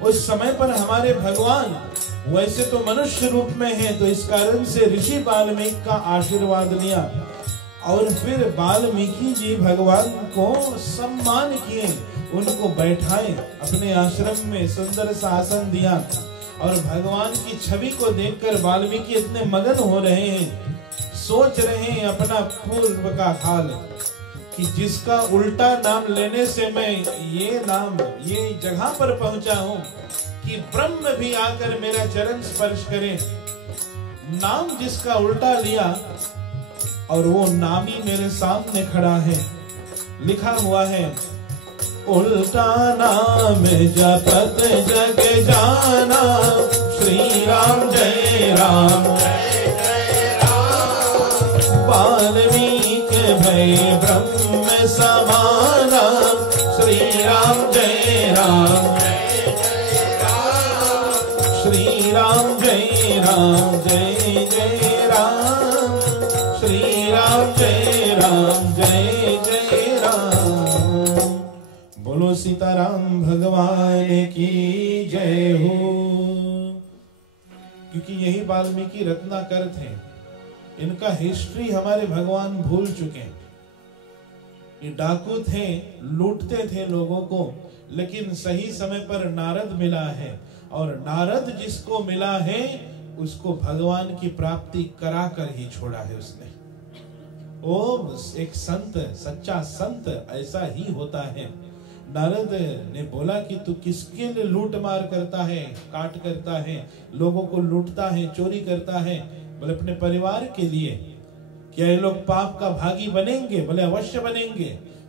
उस समय पर हमारे भगवान वैसे तो मनुष्य रूप में हैं, तो इस कारण से ऋषि वाल्मीकि का आशीर्वाद लिया और फिर वाल्मीकि जी भगवान को सम्मान किए, उनको बैठाए अपने आश्रम में, सुंदर सा आसन दिया। और भगवान की छवि को देखकर वाल्मीकि इतने मगन हो रहे हैं, सोच रहे हैं अपना पूर्व का हाल कि जिसका उल्टा नाम लेने से मैं ये जगह पर पहुंचा हूं कि ब्रह्म भी आकर मेरा चरण स्पर्श करे। नाम जिसका उल्टा लिया और वो नाम ही मेरे सामने खड़ा है। लिखा हुआ है, उल्टा नाम जपत जग जाना, श्री राम जय राम, वाल्मीकि भय ब्रह्म समाना, श्री राम जय राम, श्री राम जय राम, जय जय राम, श्री राम जय राम, जय जय राम। बोलो सीताराम भगवान की जय हो। क्योंकि यही वाल्मीकि रत्नाकर थे, इनका हिस्ट्री हमारे भगवान भूल चुके हैं। ये डाकू थे, लूटते थे लोगों को, लेकिन सही समय पर नारद मिला है, और नारद जिसको मिला है उसको भगवान की प्राप्ति करा कर ही छोड़ा है उसने। ओ एक संत, सच्चा संत ऐसा ही होता है। नारद ने बोला कि तू किसके लिए लूट मार करता है, काट करता है, लोगों को लूटता है, चोरी करता है? बोले अपने परिवार के लिए। क्या ये लोग पाप का भागी बनेंगे? बोले अवश्य बनेंगे।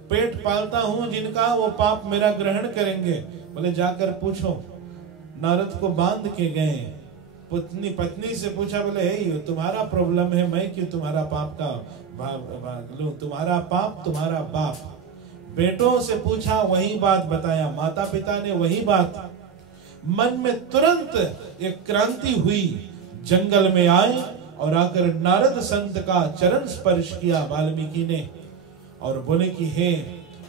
पेट पालता हूं जिनका, वो पाप मेरा ग्रहण करेंगे। बोले जाकर पूछो। नारद को बांध के गए, पत्नी से पूछा, बोले हे तुम्हारा प्रॉब्लम है, मैं क्यों तुम्हारा पाप का लूं? तुम्हारा पाप तुम्हारा बाप। बेटों से पूछा, वही बात बताया, माता पिता ने वही बात। मन में तुरंत एक क्रांति हुई, जंगल में आए और आकर नारद संत का चरण स्पर्श किया वाल्मीकि ने, और बोले कि हे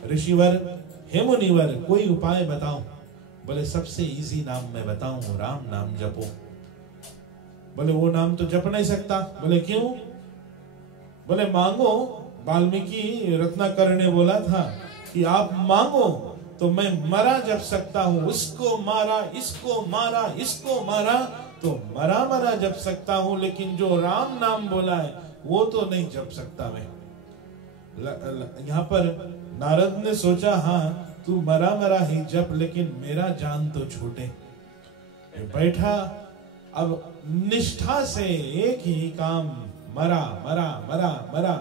ऋषिवर, हे मुनिवर, कोई उपाय बताओ। बोले सबसे इजी नाम मैं बताऊं, राम नाम जपो। बोले वो नाम तो जप नहीं सकता। बोले क्यों? बोले मांगो। वाल्मीकि रत्नाकर ने बोला था कि आप मांगो तो मैं मरा जप सकता हूं। उसको मारा, इसको मारा, इसको मारा, तो मरा मरा जप सकता हूं, लेकिन जो राम नाम बोला है वो तो नहीं जप सकता मैं। यहाँ पर नारद ने सोचा, हाँ तू मरा मरा ही जप, लेकिन मेरा जान तो छूटे। बैठा, अब निष्ठा से एक ही काम, मरा मरा मरा मरा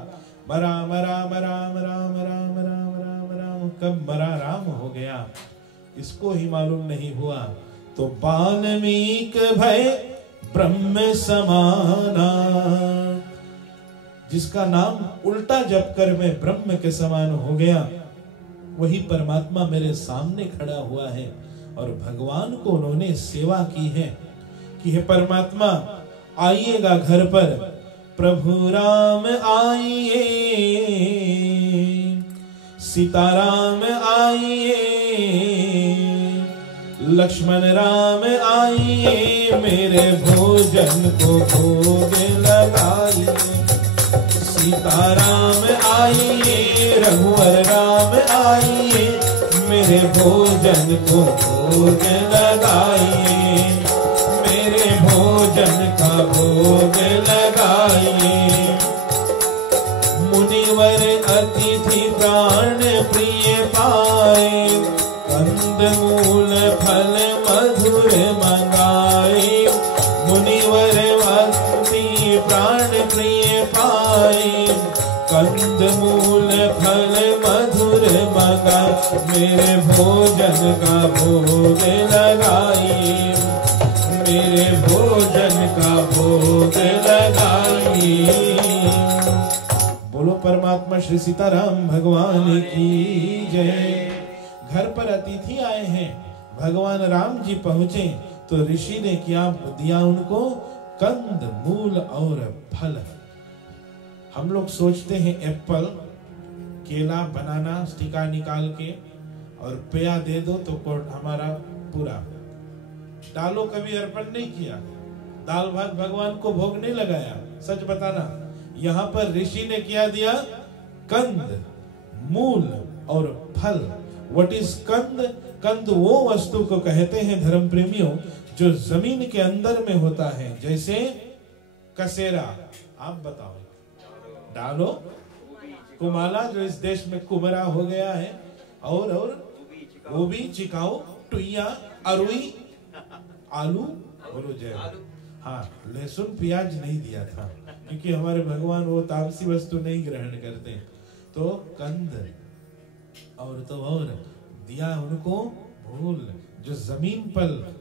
मरा मरा मरा मरा मरा मरा मरा मरा, कब मरा राम हो गया इसको ही मालूम नहीं हुआ। तो वाल्मीकि भय ब्रह्म समाना, जिसका नाम उल्टा जप कर मैं ब्रह्म के समान हो गया, वही परमात्मा मेरे सामने खड़ा हुआ है। और भगवान को उन्होंने सेवा की है कि हे परमात्मा आइएगा घर पर, प्रभु राम आइए, सीताराम आइए, लक्ष्मण राम आइए, मेरे भोजन को भोग लगाइए। सीताराम आइए, रघुवर राम आइए, मेरे भोजन को भोग लगाइए, मेरे भोजन का भोग लगाइए। मुनिवर अतिथि प्राण प्रिय पाए, कंद मूल फल मधुर मंगाए। मुनिवर अतिथि प्राण प्रिय पाए, कंद मूल फल मधुर मंगाए, मेरे भोजन का भोग लगाइए, मेरे भोजन का भोग लगाइए। बोलो परमात्मा श्री सीताराम भगवान की जय। घर पर अतिथि आए हैं, भगवान राम जी पहुंचे तो ऋषि ने क्या दिया उनको? कंद मूल और फल। हम लोग सोचते हैं एप्पल, केला, बनाना टीका निकाल के और पेया दे दो तो कोट हमारा पूरा। डालो कभी अर्पण नहीं किया, दाल भात भगवान को भोग नहीं लगाया। सच बताना, यहाँ पर ऋषि ने क्या दिया? कंद, मूल और फल। व्हाट इज कंद? कंद वो वस्तु को कहते हैं धर्म प्रेमियों जो जमीन के अंदर में होता है, जैसे कसेरा। आप बताओ, डालो, कुमाला जो इस देश में कुबरा हो गया है, और गोभी, चिकाओ, टुइया, अरुई, आलू, बोलो जय। हाँ, लहसुन प्याज नहीं दिया था क्योंकि हमारे भगवान वो तामसी वस्तु नहीं ग्रहण करते। तो कंद और दिया उनको भूल जो जमीन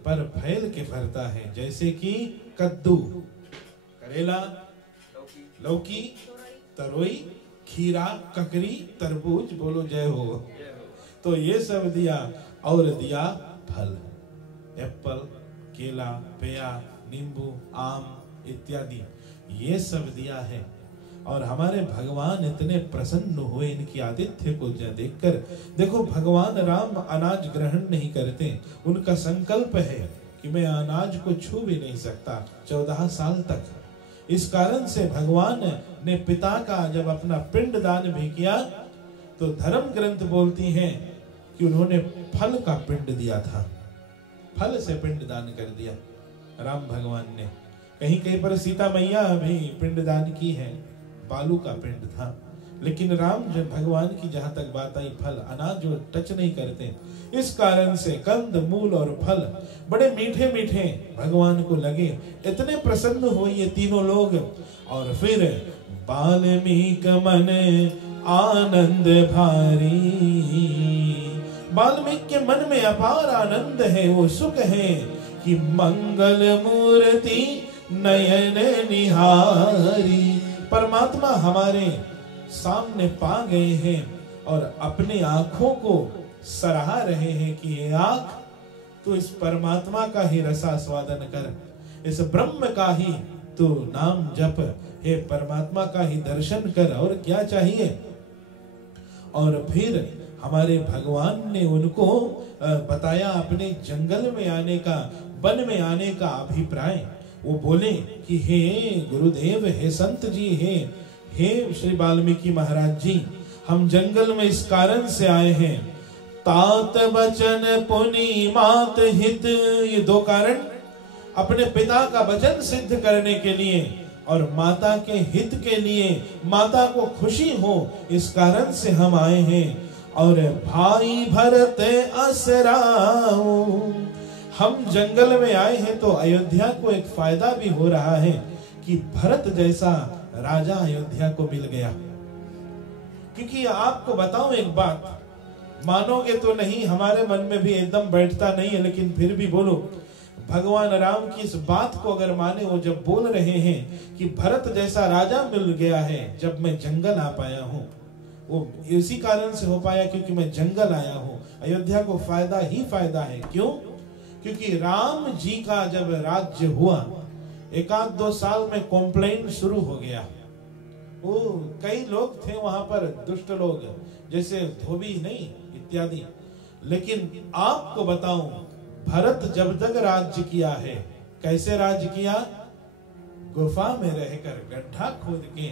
पर फैल के फरता है, जैसे कि कद्दू, करेला, लौकी, तरोई, खीरा, ककड़ी, तरबूज, बोलो जय हो। तो ये सब दिया, और दिया फल, एप्पल, केला, पेया, नींबू, आम इत्यादि, ये सब दिया है। और हमारे भगवान इतने प्रसन्न हुए इनकी आतिथ्य को देखकर। देखो, भगवान राम अनाज ग्रहण नहीं करते, उनका संकल्प है कि मैं अनाज को छू भी नहीं सकता 14 साल तक। इस कारण से भगवान ने पिता का जब अपना पिंड दान भी किया तो धर्म ग्रंथ बोलती हैं कि उन्होंने फल का पिंड दिया था, फल से पिंड दान कर दिया राम भगवान ने। कहीं कहीं पर सीता मैया भी पिंड दान की है, बालू का पिंड था। लेकिन राम जब भगवान की जहां तक बात आई, फल, अनाज जो टच नहीं करते, इस कारण से कंद, मूल और फल बड़े मीठे मीठे भगवान को लगे। इतने प्रसन्न हुए ये तीनों लोग। और फिर वाल्मीकि मन आनंद भारी, वाल्मीकि के मन में अपार आनंद है, वो सुख है कि मंगल मूर्ति नयन निहारी। परमात्मा हमारे सामने पा गए हैं और अपने आंखों को सराह रहे हैं कि ये आंख तो इस परमात्मा का ही रसास्वादन कर, इस ब्रह्म का ही तो नाम जप, हे परमात्मा का ही दर्शन कर, और क्या चाहिए। और फिर हमारे भगवान ने उनको बताया अपने जंगल में आने का, वन में आने का अभिप्राय। वो बोले कि हे गुरुदेव, हे संत जी, हे श्री वाल्मीकि महाराज जी, हम जंगल में इस कारण से आए हैं, तात वचन पुनि मात हित। ये दो कारण, अपने पिता का वचन सिद्ध करने के लिए और माता के हित के लिए, माता को खुशी हो, इस कारण से हम आए हैं। और भाई भरत असराऊ, हम जंगल में आए हैं तो अयोध्या को एक फायदा भी हो रहा है कि भरत जैसा राजा अयोध्या को मिल गया। क्योंकि आपको बताऊं एक बात, मानोगे तो नहीं, हमारे मन में भी एकदम बैठता नहीं है, लेकिन फिर भी बोलो, भगवान राम की इस बात को अगर माने, वो जब बोल रहे हैं कि भरत जैसा राजा मिल गया है जब मैं जंगल आ पाया हूं, वो इसी कारण से हो पाया क्योंकि मैं जंगल आया हूं। अयोध्या को फायदा ही फायदा है। क्यों? क्योंकि राम जी का जब राज्य हुआ, 1-2 साल में कंप्लेंट शुरू हो गया। वो कई लोग थे वहां पर, दुष्ट लोग, जैसे धोबी नहीं इत्यादि। लेकिन आपको बताऊं, भरत जब तक राज्य किया है, कैसे राज्य किया? गुफा में रहकर गड्ढा खोद के,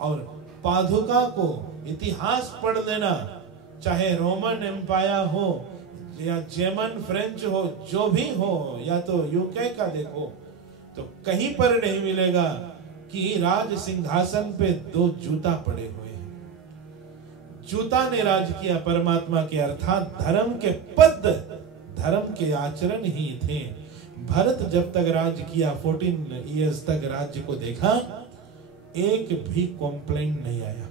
और पादुका को इतिहास पढ़ लेना, चाहे रोमन एम्पायर हो या जर्मन फ्रेंच हो, जो भी हो, या तो यूके का देखो, तो कहीं पर नहीं मिलेगा कि राज सिंहासन पे 2 जूता पड़े हुए हैं। जूता ने राज किया परमात्मा के, अर्थात धर्म के पद, धर्म के आचरण ही थे। भरत जब तक राज किया, 14 इयर्स तक राज्य को देखा, एक भी कंप्लेंट नहीं आया,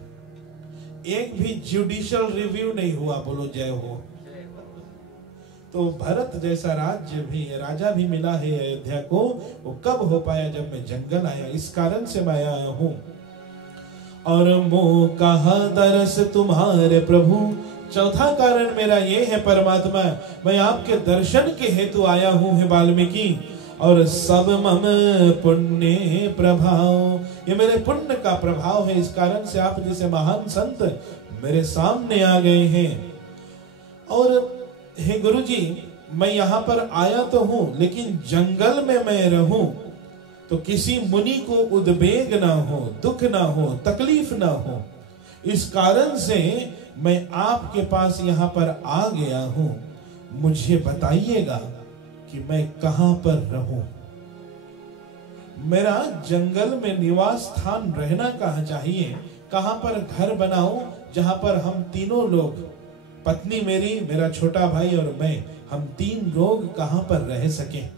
एक भी जुडिशियल रिव्यू नहीं हुआ। बोलो जय हो। तो भरत जैसा राज्य भी, राजा भी मिला है अयोध्या को, वो कब हो पाया? जब मैं जंगल आया। इस कारण से मैं आया हूं। और मोह कहा दरस तुम्हारे प्रभु, चौथा कारण मेरा ये है परमात्मा, मैं आपके दर्शन के हेतु आया हूं है वाल्मीकि। और सब मम पुण्य प्रभाव, ये मेरे पुण्य का प्रभाव है। इस कारण से आप जैसे महान संत मेरे सामने आ गए हैं। और हे गुरुजी, मैं यहाँ पर आया तो हूं, लेकिन जंगल में मैं रहूं तो किसी मुनि को उद्वेग ना हो, दुख ना हो, तकलीफ ना हो। इस कारण से मैं आपके पास यहाँ पर आ गया हूं। मुझे बताइएगा कि मैं कहां पर रहूं। मेरा जंगल में निवास स्थान रहना कहाँ चाहिए, कहां पर घर बनाऊं जहां पर हम तीनों लोग, पत्नी मेरी, मेरा छोटा भाई और मैं, हम 3 लोग कहां पर रह सकें।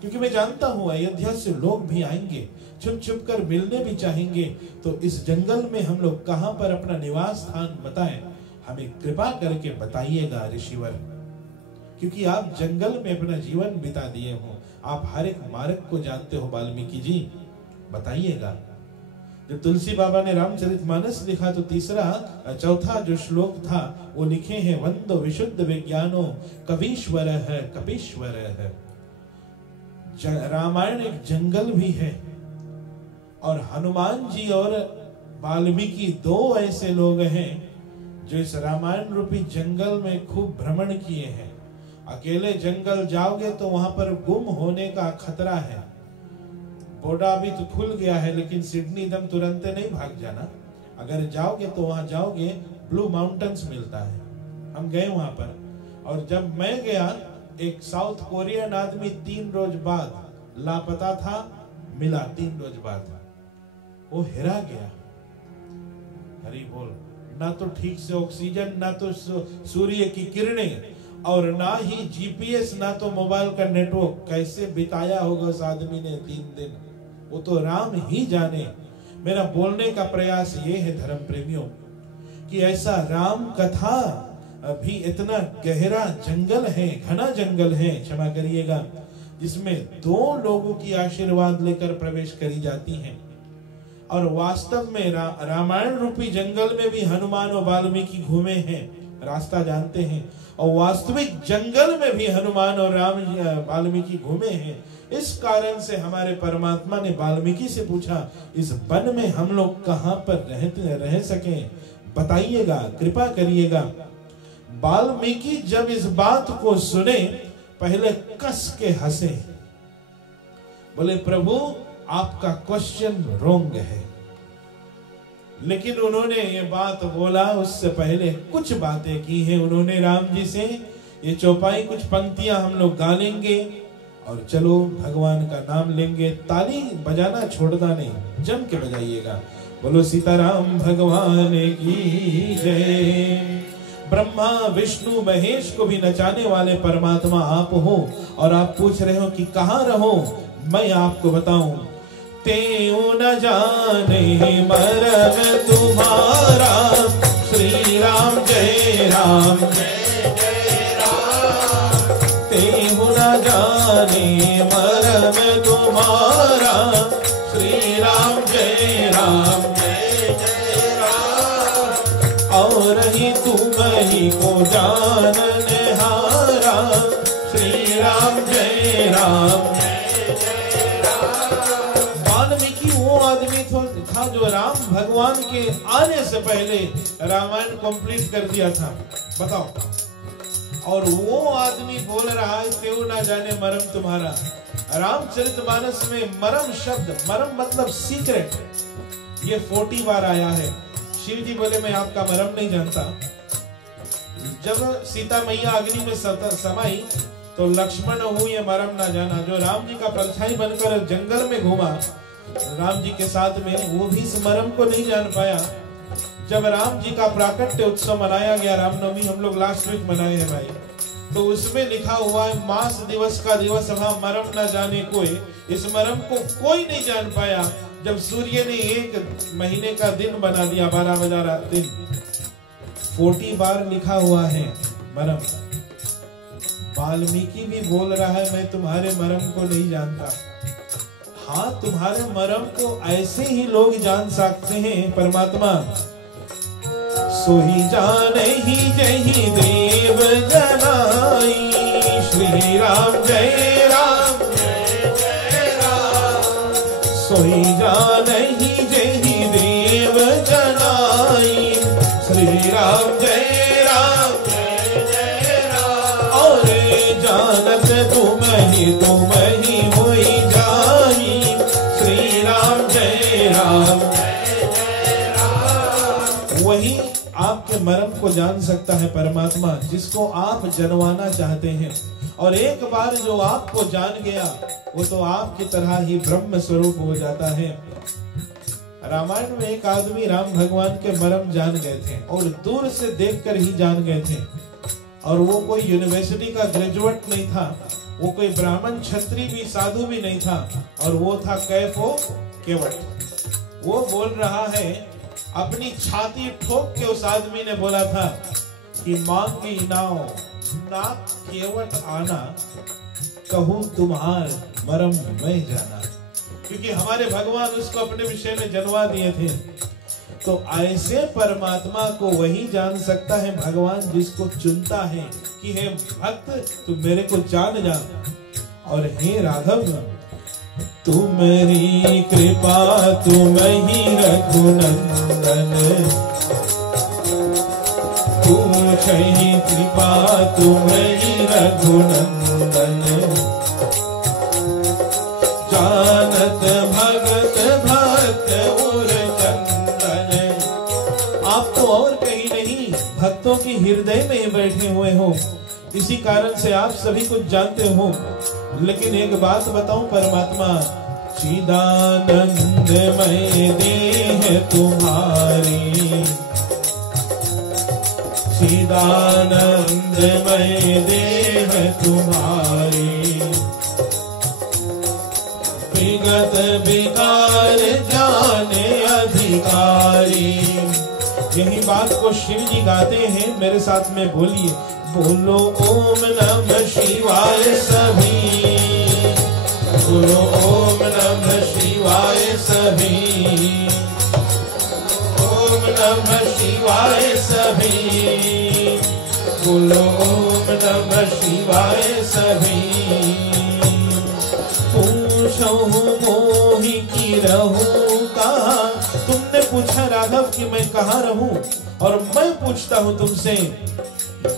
क्योंकि मैं जानता हूं अयोध्या से लोग भी आएंगे, छुप छुप कर मिलने भी चाहेंगे। तो इस जंगल में हम लोग कहां पर अपना निवास स्थान बताएं, हमें कृपा करके बताइएगा ऋषिवर। क्योंकि आप जंगल में अपना जीवन बिता दिए हो, आप हर एक मार्ग को जानते हो वाल्मीकि जी, बताइएगा। जब तुलसी बाबा ने रामचरितमानस लिखा तो चौथा जो श्लोक था वो लिखे हैं, वंदो विशुद्ध विज्ञानो कवीश्वर है कपीश्वर है। रामायण एक जंगल भी है, और हनुमान जी और वाल्मीकि 2 ऐसे लोग हैं जो इस रामायण रूपी जंगल में खूब भ्रमण किए हैं। अकेले जंगल जाओगे तो वहां पर गुम होने का खतरा है। बोर्डा भी तो खुल गया है, लेकिन सिडनी एकदम तुरंत नहीं भाग जाना। अगर जाओगे तो वहां जाओगे, ब्लू माउंटेन्स मिलता है। हम गए वहां पर, और जब मैं गया, एक साउथ कोरियन आदमी 3 रोज बाद लापता था, मिला 3 रोज बाद, वो हेरा गया। हरि बोल। ना तो ठीक से ऑक्सीजन, ना तो सूर्य की किरणें, और ना ही जीपीएस, ना तो मोबाइल का नेटवर्क। कैसे बिताया होगा उस आदमी ने 3 दिन, वो तो राम ही जाने। मेरा बोलने का प्रयास ये है धर्म प्रेमियों, कि ऐसा राम कथा भी इतना गहरा जंगल है, घना जंगल है, क्षमा करिएगा, जिसमें 2 लोगों की आशीर्वाद लेकर प्रवेश करी जाती है। और वास्तव में रामायण रूपी जंगल में भी हनुमान और वाल्मीकि घूमे हैं, रास्ता जानते हैं। और वास्तविक जंगल में भी हनुमान और वाल्मीकि घूमे हैं। इस कारण से हमारे परमात्मा ने वाल्मीकि से पूछा, इस वन में हम लोग कहां पर रह सके, बताइएगा, कृपा करिएगा। वाल्मीकि जब इस बात को सुने, पहले कस के हंसे, बोले प्रभु आपका क्वेश्चन रोंग है। लेकिन उन्होंने ये बात बोला उससे पहले कुछ बातें की हैं उन्होंने राम जी से। ये चौपाई कुछ पंक्तियां हम लोग गा लेंगे और चलो भगवान का नाम लेंगे। ताली बजाना छोड़ना नहीं, जम के बजाइएगा। बोलो सीताराम भगवान की जय। ब्रह्मा विष्णु महेश को भी नचाने वाले परमात्मा आप हो, और आप पूछ रहे हो कि कहाँ रहो, मैं आपको बताऊं। तेऊ न जाने मरग तुम्हारा, श्री राम जय राम जय जय राम। तेऊ न जाने जाने मरम तुम्हारा, श्री राम जय राम जय जय राम। और ही तुम ही को जानने हारा, श्री राम जय राम जय जय राम। वाल्मीकि वो आदमी था जो राम भगवान के आने से पहले रामायण कंप्लीट कर दिया था। बताओ, और वो आदमी बोल रहा है क्यों ना जाने मरम तुम्हारा। रामचरितमानस में मरम शब्द, मरम मतलब सीक्रेट, ये 40 बार आया है। शिव जी बोले मैं आपका मरम नहीं जानता। जब सीता मैया अग्नि में समाई तो लक्ष्मण हूँ ये मरम ना जाना। जो राम जी का परछाई बनकर जंगल में घूमा राम जी के साथ में, वो भी इस मरम को नहीं जान पाया। जब राम जी का प्राकट्य उत्सव मनाया गया, रामनवमी हम लोग लास्ट वीक मनाए हैं भाई, तो उसमें लिखा हुआ है मास दिवस का दिवस वहां मरम न जाने कोई। इस मरम को कोई नहीं जान पाया जब सूर्य ने 1 महीने का दिन बना दिया, 12 बजा दिन। 40 बार लिखा हुआ है मरम। वाल्मीकि भी बोल रहा है मैं तुम्हारे मरम को नहीं जानता। हाँ, तुम्हारे मरम को ऐसे ही लोग जान सकते हैं परमात्मा। सोही जाने ही जही देव जनाई, श्री राम जय राम जय जय राम। सोही जाने ही जही देव जनाई, श्री राम जय राम जय जय राम। और जानत तुम ही होई जाई, श्री राम जय राम जय जय राम। वही आपके मरम को जान सकता है परमात्मा, जिसको आप जनवाना चाहते हैं। और एक बार जो आपको जान गया वो तो आपकी तरह ही ब्रह्म स्वरूप हो जाता है। रामायण में एक आदमी राम भगवान के मरम जान गए थे और दूर से देखकर ही जान गए थे। और वो कोई यूनिवर्सिटी का ग्रेजुएट नहीं था, वो कोई ब्राह्मण क्षत्रिय भी साधु भी नहीं था, और वो था कैफो केवट। वो बोल रहा है, अपनी छाती ठोक के उस आदमी ने बोला था कि मांगी नाव ना केवट आना, कहूं तुम्हार मरम मैं जाना। क्योंकि हमारे भगवान उसको अपने विषय में जनवा दिए थे। तो ऐसे परमात्मा को वही जान सकता है भगवान जिसको चुनता है कि हे भक्त तू मेरे को जान जा। और हे राघव, तुम्हारी कृपा तुम ही रघुनंदन, तुम ही कृपा तुम ही रघुनंदन। जानत भगत भक्त उर चंदन। आप तो और कहीं नहीं, भक्तों की हृदय में बैठे हुए हो, इसी कारण से आप सभी कुछ जानते हो। लेकिन एक बात बताऊं परमात्मा, चिदानंदमय देह तुम्हारी, चिदानंदमय देह तुम्हारी। विगत विकार जाने अधिकारी। यही बात को शिव जी गाते हैं, मेरे साथ में बोलिए, बोलो ओम नमः शिवाय सभी, बोलो ओम नमः शिवाय सभी, ओम नमः शिवाय सभी, बोलो ओम नमः शिवाय सभी। पूछो मोहि की रहूं कहाँ। तुमने पूछा राघव कि मैं कहाँ रहूं, और मैं पूछता हूँ तुमसे,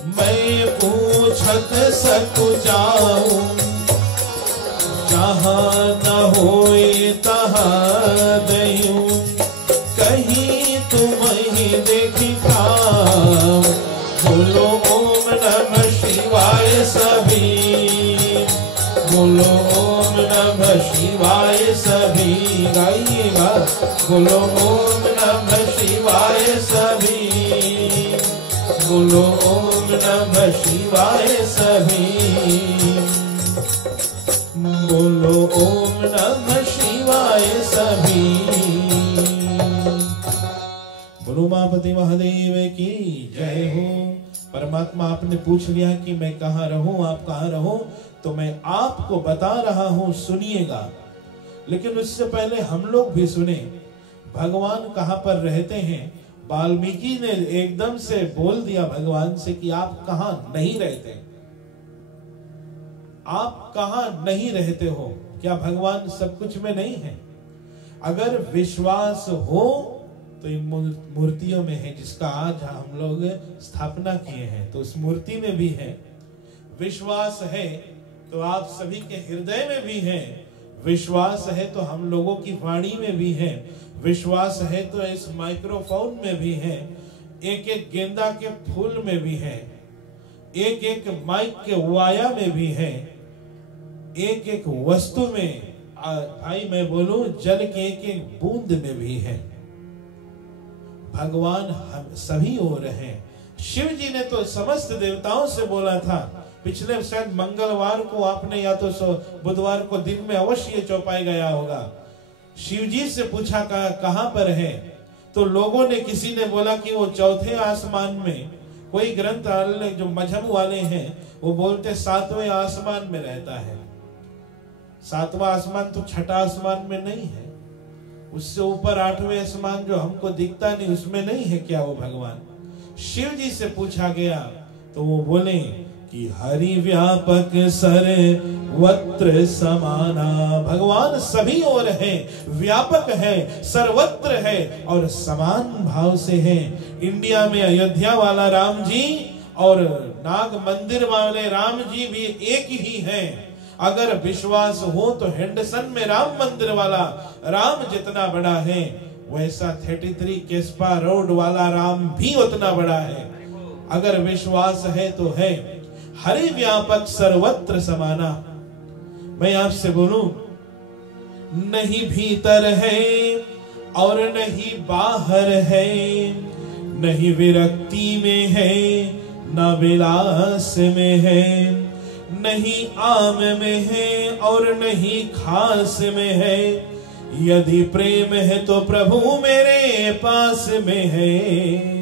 मैं पूछत सकु जाऊं, जहाँ न होए तहाँ दयूं, कहीं तुम ही देखी काम। बोलो ओम नमः शिवाय सभी, बोलो ओम नमः शिवाय सभी। गाइएगा, बोलो ओम नमः शिवाय सभी, बोलो ओम नमः शिवाय सभी, बोलो ओम नमः शिवाय सभी। बोलो उमापति महादेव की जय हो, परमात्मा आपने पूछ लिया कि मैं कहाँ रहूं, आप कहाँ रहो, तो मैं आपको बता रहा हूं, सुनिएगा। लेकिन उससे पहले हम लोग भी सुने भगवान कहाँ पर रहते हैं। वाल्मीकि ने एकदम से बोल दिया भगवान से कि आप कहाँ नहीं रहते, आप कहाँ नहीं रहते हो। क्या भगवान सब कुछ में नहीं है? अगर विश्वास हो तो इन मूर्तियों में है, जिसका आज हम लोग स्थापना किए हैं, तो उस मूर्ति में भी है। विश्वास है तो आप सभी के हृदय में भी है। विश्वास है तो हम लोगों की वाणी में भी है। विश्वास है तो इस माइक्रोफोन में भी है, एक एक गेंदा के फूल में भी है, एक एक माइक के वाया में भी है, एक एक वस्तु में, भाई मैं बोलूं जल के एक एक बूंद में भी है। भगवान हम सभी ओर हैं। शिव जी ने तो समस्त देवताओं से बोला था। पिछले शायद मंगलवार को आपने या तो बुधवार को दिन में अवश्य ये चौपाई गया होगा। शिव जी से पूछा कहां पर है, तो लोगों ने, किसी ने बोला कि वो चौथे आसमान में। कोई ग्रंथ वाले जो मजहब वाले हैं वो बोलते 7वें आसमान में रहता है। 7वां आसमान तो छठा आसमान में नहीं है, उससे ऊपर 8वें आसमान जो हमको दिखता नहीं उसमें नहीं है क्या वो भगवान? शिव जी से पूछा गया तो वो बोले कि हरि व्यापक सर्वत्र समाना। भगवान सभी ओर है, व्यापक है, सर्वत्र है और समान भाव से है। इंडिया में अयोध्या वाला राम जी और नाग मंदिर वाले राम जी भी एक ही हैं। अगर विश्वास हो तो हेंडसन में राम मंदिर वाला राम जितना बड़ा है, वैसा 33 केस्पा रोड वाला राम भी उतना बड़ा है। अगर विश्वास है तो है। हरि व्यापक सर्वत्र समाना। मैं आपसे बोलूं, नहीं भीतर है और नहीं बाहर है, नहीं विरक्ति में है न विलास में है, नहीं आम में है और नहीं खास में है। यदि प्रेम है तो प्रभु मेरे पास में है।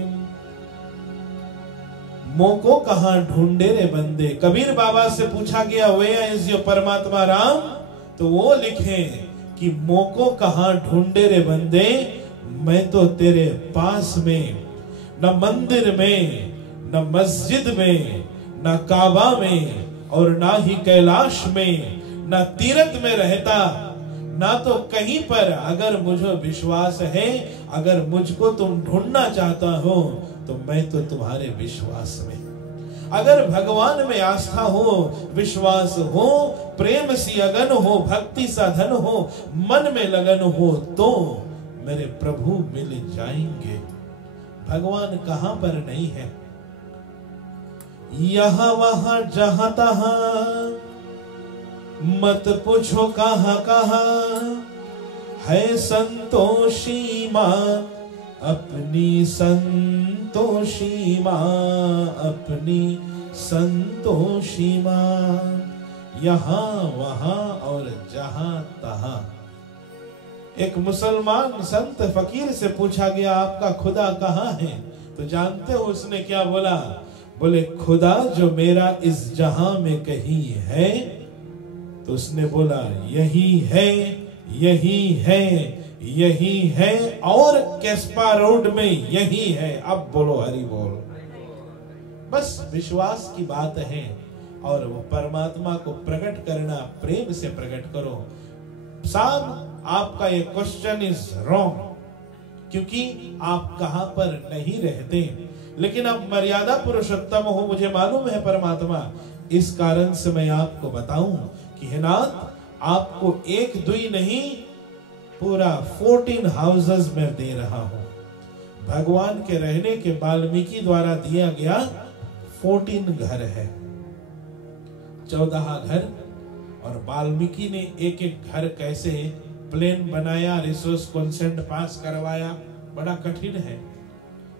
मोको कहां ढूंढे रे बंदे। कबीर बाबा से पूछा गया वेयर इज योर परमात्मा राम, तो वो लिखे कि मोको कहां ढूंढे रे बंदे, मैं तो तेरे पास में। न मंदिर में, न मस्जिद में, न काबा में और ना ही कैलाश में, न तीर्थ में रहता, ना तो कहीं पर। अगर मुझे विश्वास है, अगर मुझको तुम ढूंढना चाहता हो तो मैं तो तुम्हारे विश्वास में। अगर भगवान में आस्था हो, विश्वास हो, प्रेम सी अगन हो, भक्ति साधन हो, मन में लगन हो, तो मेरे प्रभु मिल जाएंगे। भगवान कहां पर नहीं है? यहाँ वहां जहां तहां, मत पूछो कहां कहां, है संतोषी मां अपनी, संतोषी मां अपनी, संतोषी मां। यहाँ वहां और जहां तहां। एक मुसलमान संत फकीर से पूछा गया आपका खुदा कहाँ है, तो जानते हो उसने क्या बोला? बोले खुदा जो मेरा इस जहां में कहीं है। तो उसने बोला यही है, यही है, यही है और केस्पा रोड में यही है। अब बोलो हरि बोल। बस विश्वास की बात है और वो परमात्मा को प्रकट करना, प्रेम से प्रकट करो। साहब आपका ये क्वेश्चन इज रॉन्ग, क्योंकि आप कहां पर नहीं रहते, लेकिन आप मर्यादा पुरुषोत्तम हो, मुझे मालूम है परमात्मा। इस कारण से मैं आपको बताऊं कि हे नाथ, आपको एक दुई नहीं पूरा 14 हाउसेस में दे रहा हूं। भगवान के रहने के वाल्मीकि द्वारा दिया गया 14 घर है, 14 घर। और वाल्मीकि ने एक एक घर कैसे प्लेन बनाया, रिसोर्स कंसेंट पास करवाया, बड़ा कठिन है।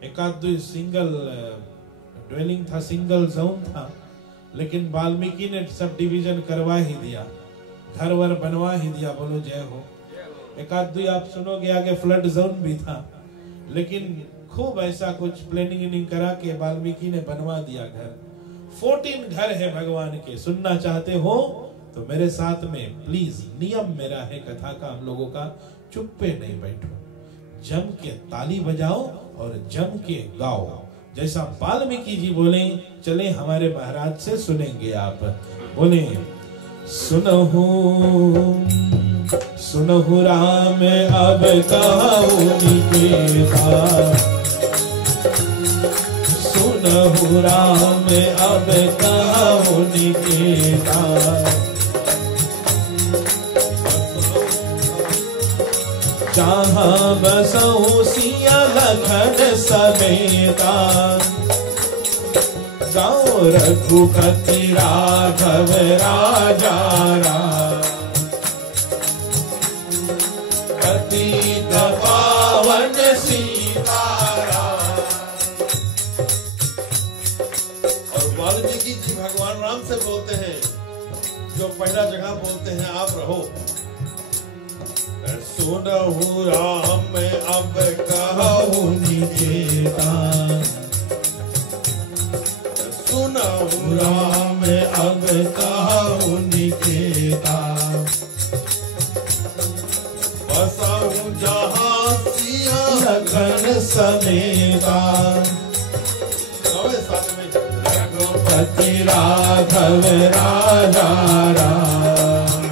एक आध सिंगल ड्वेलिंग था, सिंगल जोन था, लेकिन वाल्मीकि ने सब डिवीजन करवा ही दिया, घर वर बनवा ही दिया। बोलो जय हो। एक आध आप सुनोगे आगे फ्लड जोन भी था, लेकिन खूब ऐसा कुछ प्लानिंग करा के वाल्मीकि ने बनवा दिया घर। 14 घर है भगवान के। सुनना चाहते हो तो मेरे साथ में प्लीज, नियम मेरा है कथा का हम लोगों का, चुप्पे नहीं बैठो, जम के ताली बजाओ और जम के गाओ। जैसा वाल्मीकि जी बोले, चले हमारे महाराज से सुनेंगे आप। बोले, सुनहु सुनहु राम अब कहूँ निकेता, सुनहु राम अब कहूँ निकेता, जहाँ बसहु सिया लखन समेता, जाओ रघुपति राघव राजा राम, पतित पावन सीताराम। और वाल्मीकि जी भगवान राम से बोलते हैं, जो पहला जगह बोलते हैं आप रहो। सुनहु राम अब कहूँ निकेता, सुनहु राम अब कहूँ निकेता, बसहु जहाँ सिया लखन समेता, साथ में रघुपति राघव राजा राम,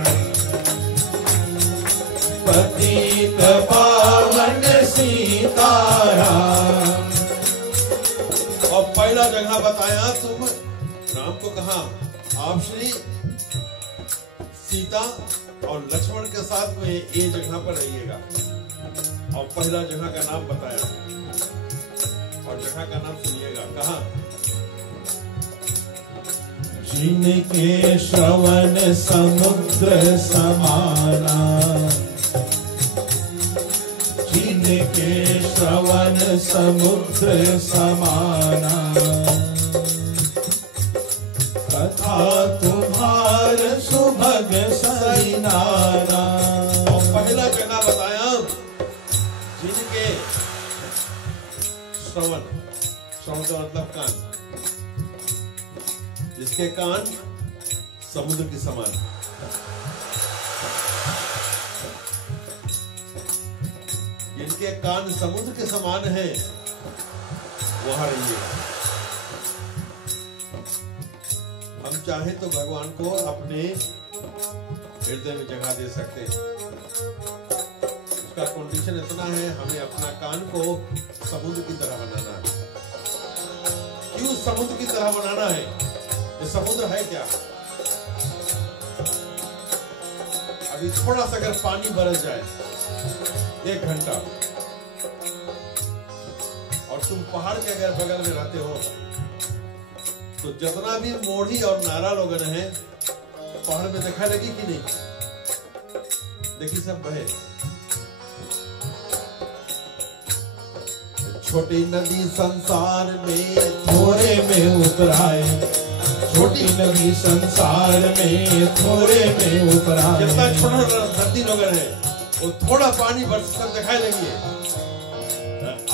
पतित पावन सीताराम। और पहला जगह बताया, तुम राम को कहा आप श्री सीता और लक्ष्मण के साथ में ये जगह पर रहिएगा। और पहला जगह का नाम बताया और जगह का नाम सुनिएगा। कहा, जिनके श्रवण समुद्र समाना, जिनके श्रवण समुद्र समाना, कथा तुम्हार सुभग सरिनाना। और पहला जगह बताया, जिनके श्रवण, श्रवण का मतलब कान, जिसके कान समुद्र के समान, जिनके कान समुद्र के समान है, वहां रहिए। हम चाहे तो भगवान को अपने हृदय में जगह दे सकते हैं। उसका कंडीशन इतना है, हमें अपना कान को समुद्र की तरह बनाना है। क्यों समुद्र की तरह बनाना है? ये समुद्र है क्या? अभी थोड़ा सा अगर पानी बरस जाए 1 घंटा, और तुम पहाड़ के अगर बगल में रहते हो, तो जितना भी मोढ़ी और नारा लोगन है पहाड़ में दिखाई लगी कि नहीं? देखिए सब बहे। छोटी नदी संसार में थोड़े में उतराए, छोटी नदी संसार में थोड़े में उतराए। जितना छोटा नदी लोगन है वो थोड़ा पानी बरस सब दिखाई लगी।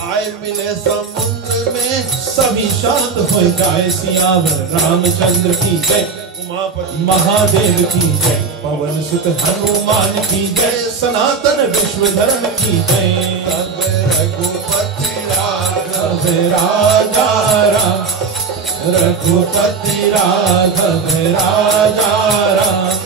आए मिले समुद्र में सभी शांत हो जाए, सियावर रामचंद्र की जय, उमापति महादेव की जय, पवन सुत हनुमान की जय, सनातन विश्व धर्म की जय। तब रघुपति राघव राजा राम, रघुपति राघव राजा राम,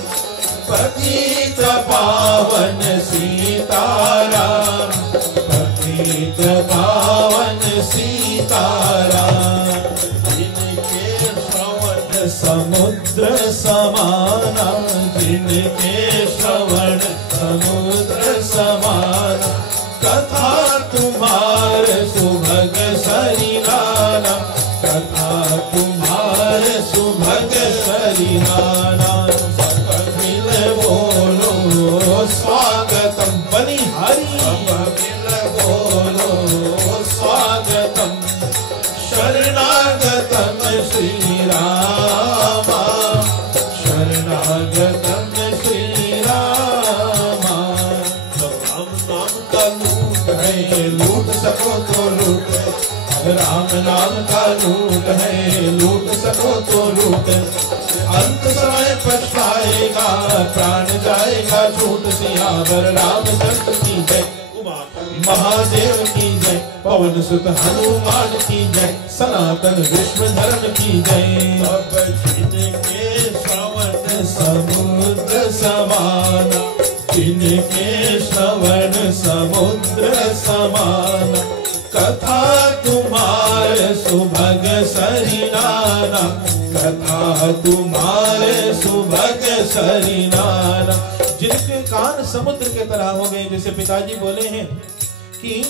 पतित पावन सीताराम, पतित पावन सीताराम। जिनके श्रवण समुद्र समाना, जिनके श्रवण समुद्र समाना, कथा तुम्हार सुभग सरिनाना, कथा तुम्हार सुभग सरिनाना। सको तो लूट, राम नाम का लूट है, लूट सको तो लूट। अंत समय पछताएगा, प्राण जाएगा छूट। सियावर रामचंद्र की जय, महादेव की जय, पवन सुत हनुमान की जय, सनातन विश्व धर्म की जय। अब जिनके श्रवण समुद्र समान, जिनके श्रवण समुद्र समान, कथा तुम्हारे सुभग सरिनाना, कथा तुम्हारे सुभग सरिनाना। जिनके कान समुद्र के तरह हो गए, जैसे पिताजी बोले हैं कि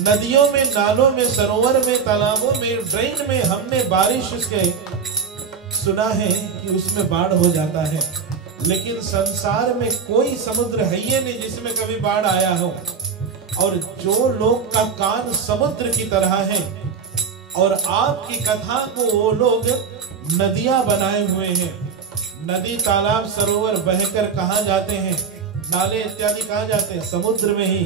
नदियों में, नालों में, सरोवर में, तालाबों में, ड्रेन में हमने बारिश के सुना है कि उसमें बाढ़ हो जाता है, लेकिन संसार में कोई समुद्र है ही नहीं जिसमें कभी बाढ़ आया हो। और जो लोग का कान समुद्र की तरह है और आपकी कथा को वो लोग नदियां बनाए हुए हैं। नदी, तालाब, सरोवर बहकर कहाँ जाते हैं, नाले इत्यादि कहाँ जाते हैं, समुद्र में ही।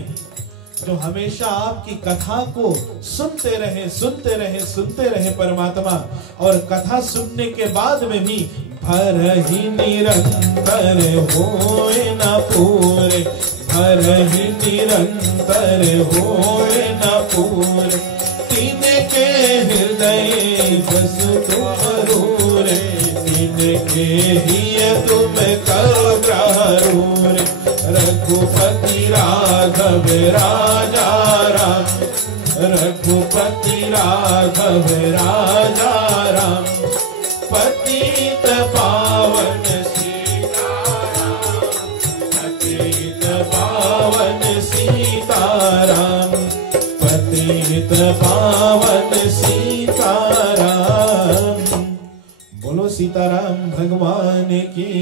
जो हमेशा आपकी कथा को सुनते रहे, सुनते रहे, सुनते रहे परमात्मा, और कथा सुनने के बाद में भी भर ही निरंतर होए न पूरे, भर ही निरंतर होए न पूरे। तिनके हृदय बस तुम रूरे, तिनके ही तुम करो ग्रहरूरे। रघुपति राघव राजा राम, रघुपति राघव राजा राम, पतित पावन सीताराम, पतित पावन सीताराम, पतित पावन सीताराम। बोलो सीताराम भगवान की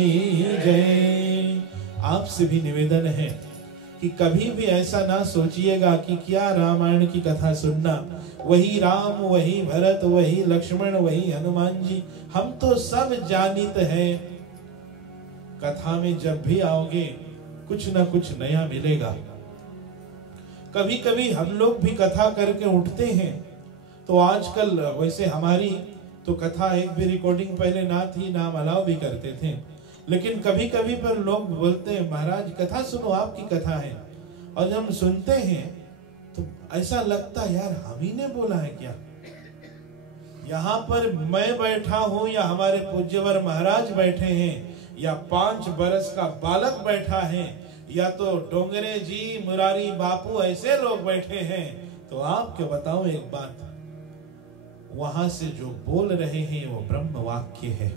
जय। आपसे भी निवेदन है कि कभी भी ऐसा ना सोचिएगा कि क्या रामायण की कथा सुनना, वही राम, वही भरत, वही लक्ष्मण, वही हनुमान जी, हम तो सब जानित हैं। कथा में जब भी आओगे कुछ ना कुछ नया मिलेगा। कभी कभी हम लोग भी कथा करके उठते हैं, तो आजकल वैसे हमारी तो कथा एक भी रिकॉर्डिंग पहले ना थी, ना हम अलाउ भी करते थे, लेकिन कभी कभी पर लोग बोलते हैं महाराज कथा सुनो, आपकी कथा है। और जब हम सुनते हैं तो ऐसा लगता है यार हम ही ने बोला है क्या। यहाँ पर मैं बैठा हूं या हमारे पूज्यवर महाराज बैठे हैं या 5 बरस का बालक बैठा है या तो डोंगरे जी, मुरारी बापू, ऐसे लोग बैठे हैं, तो आपको बताऊं एक बात, वहां से जो बोल रहे हैं वो ब्रह्म वाक्य है।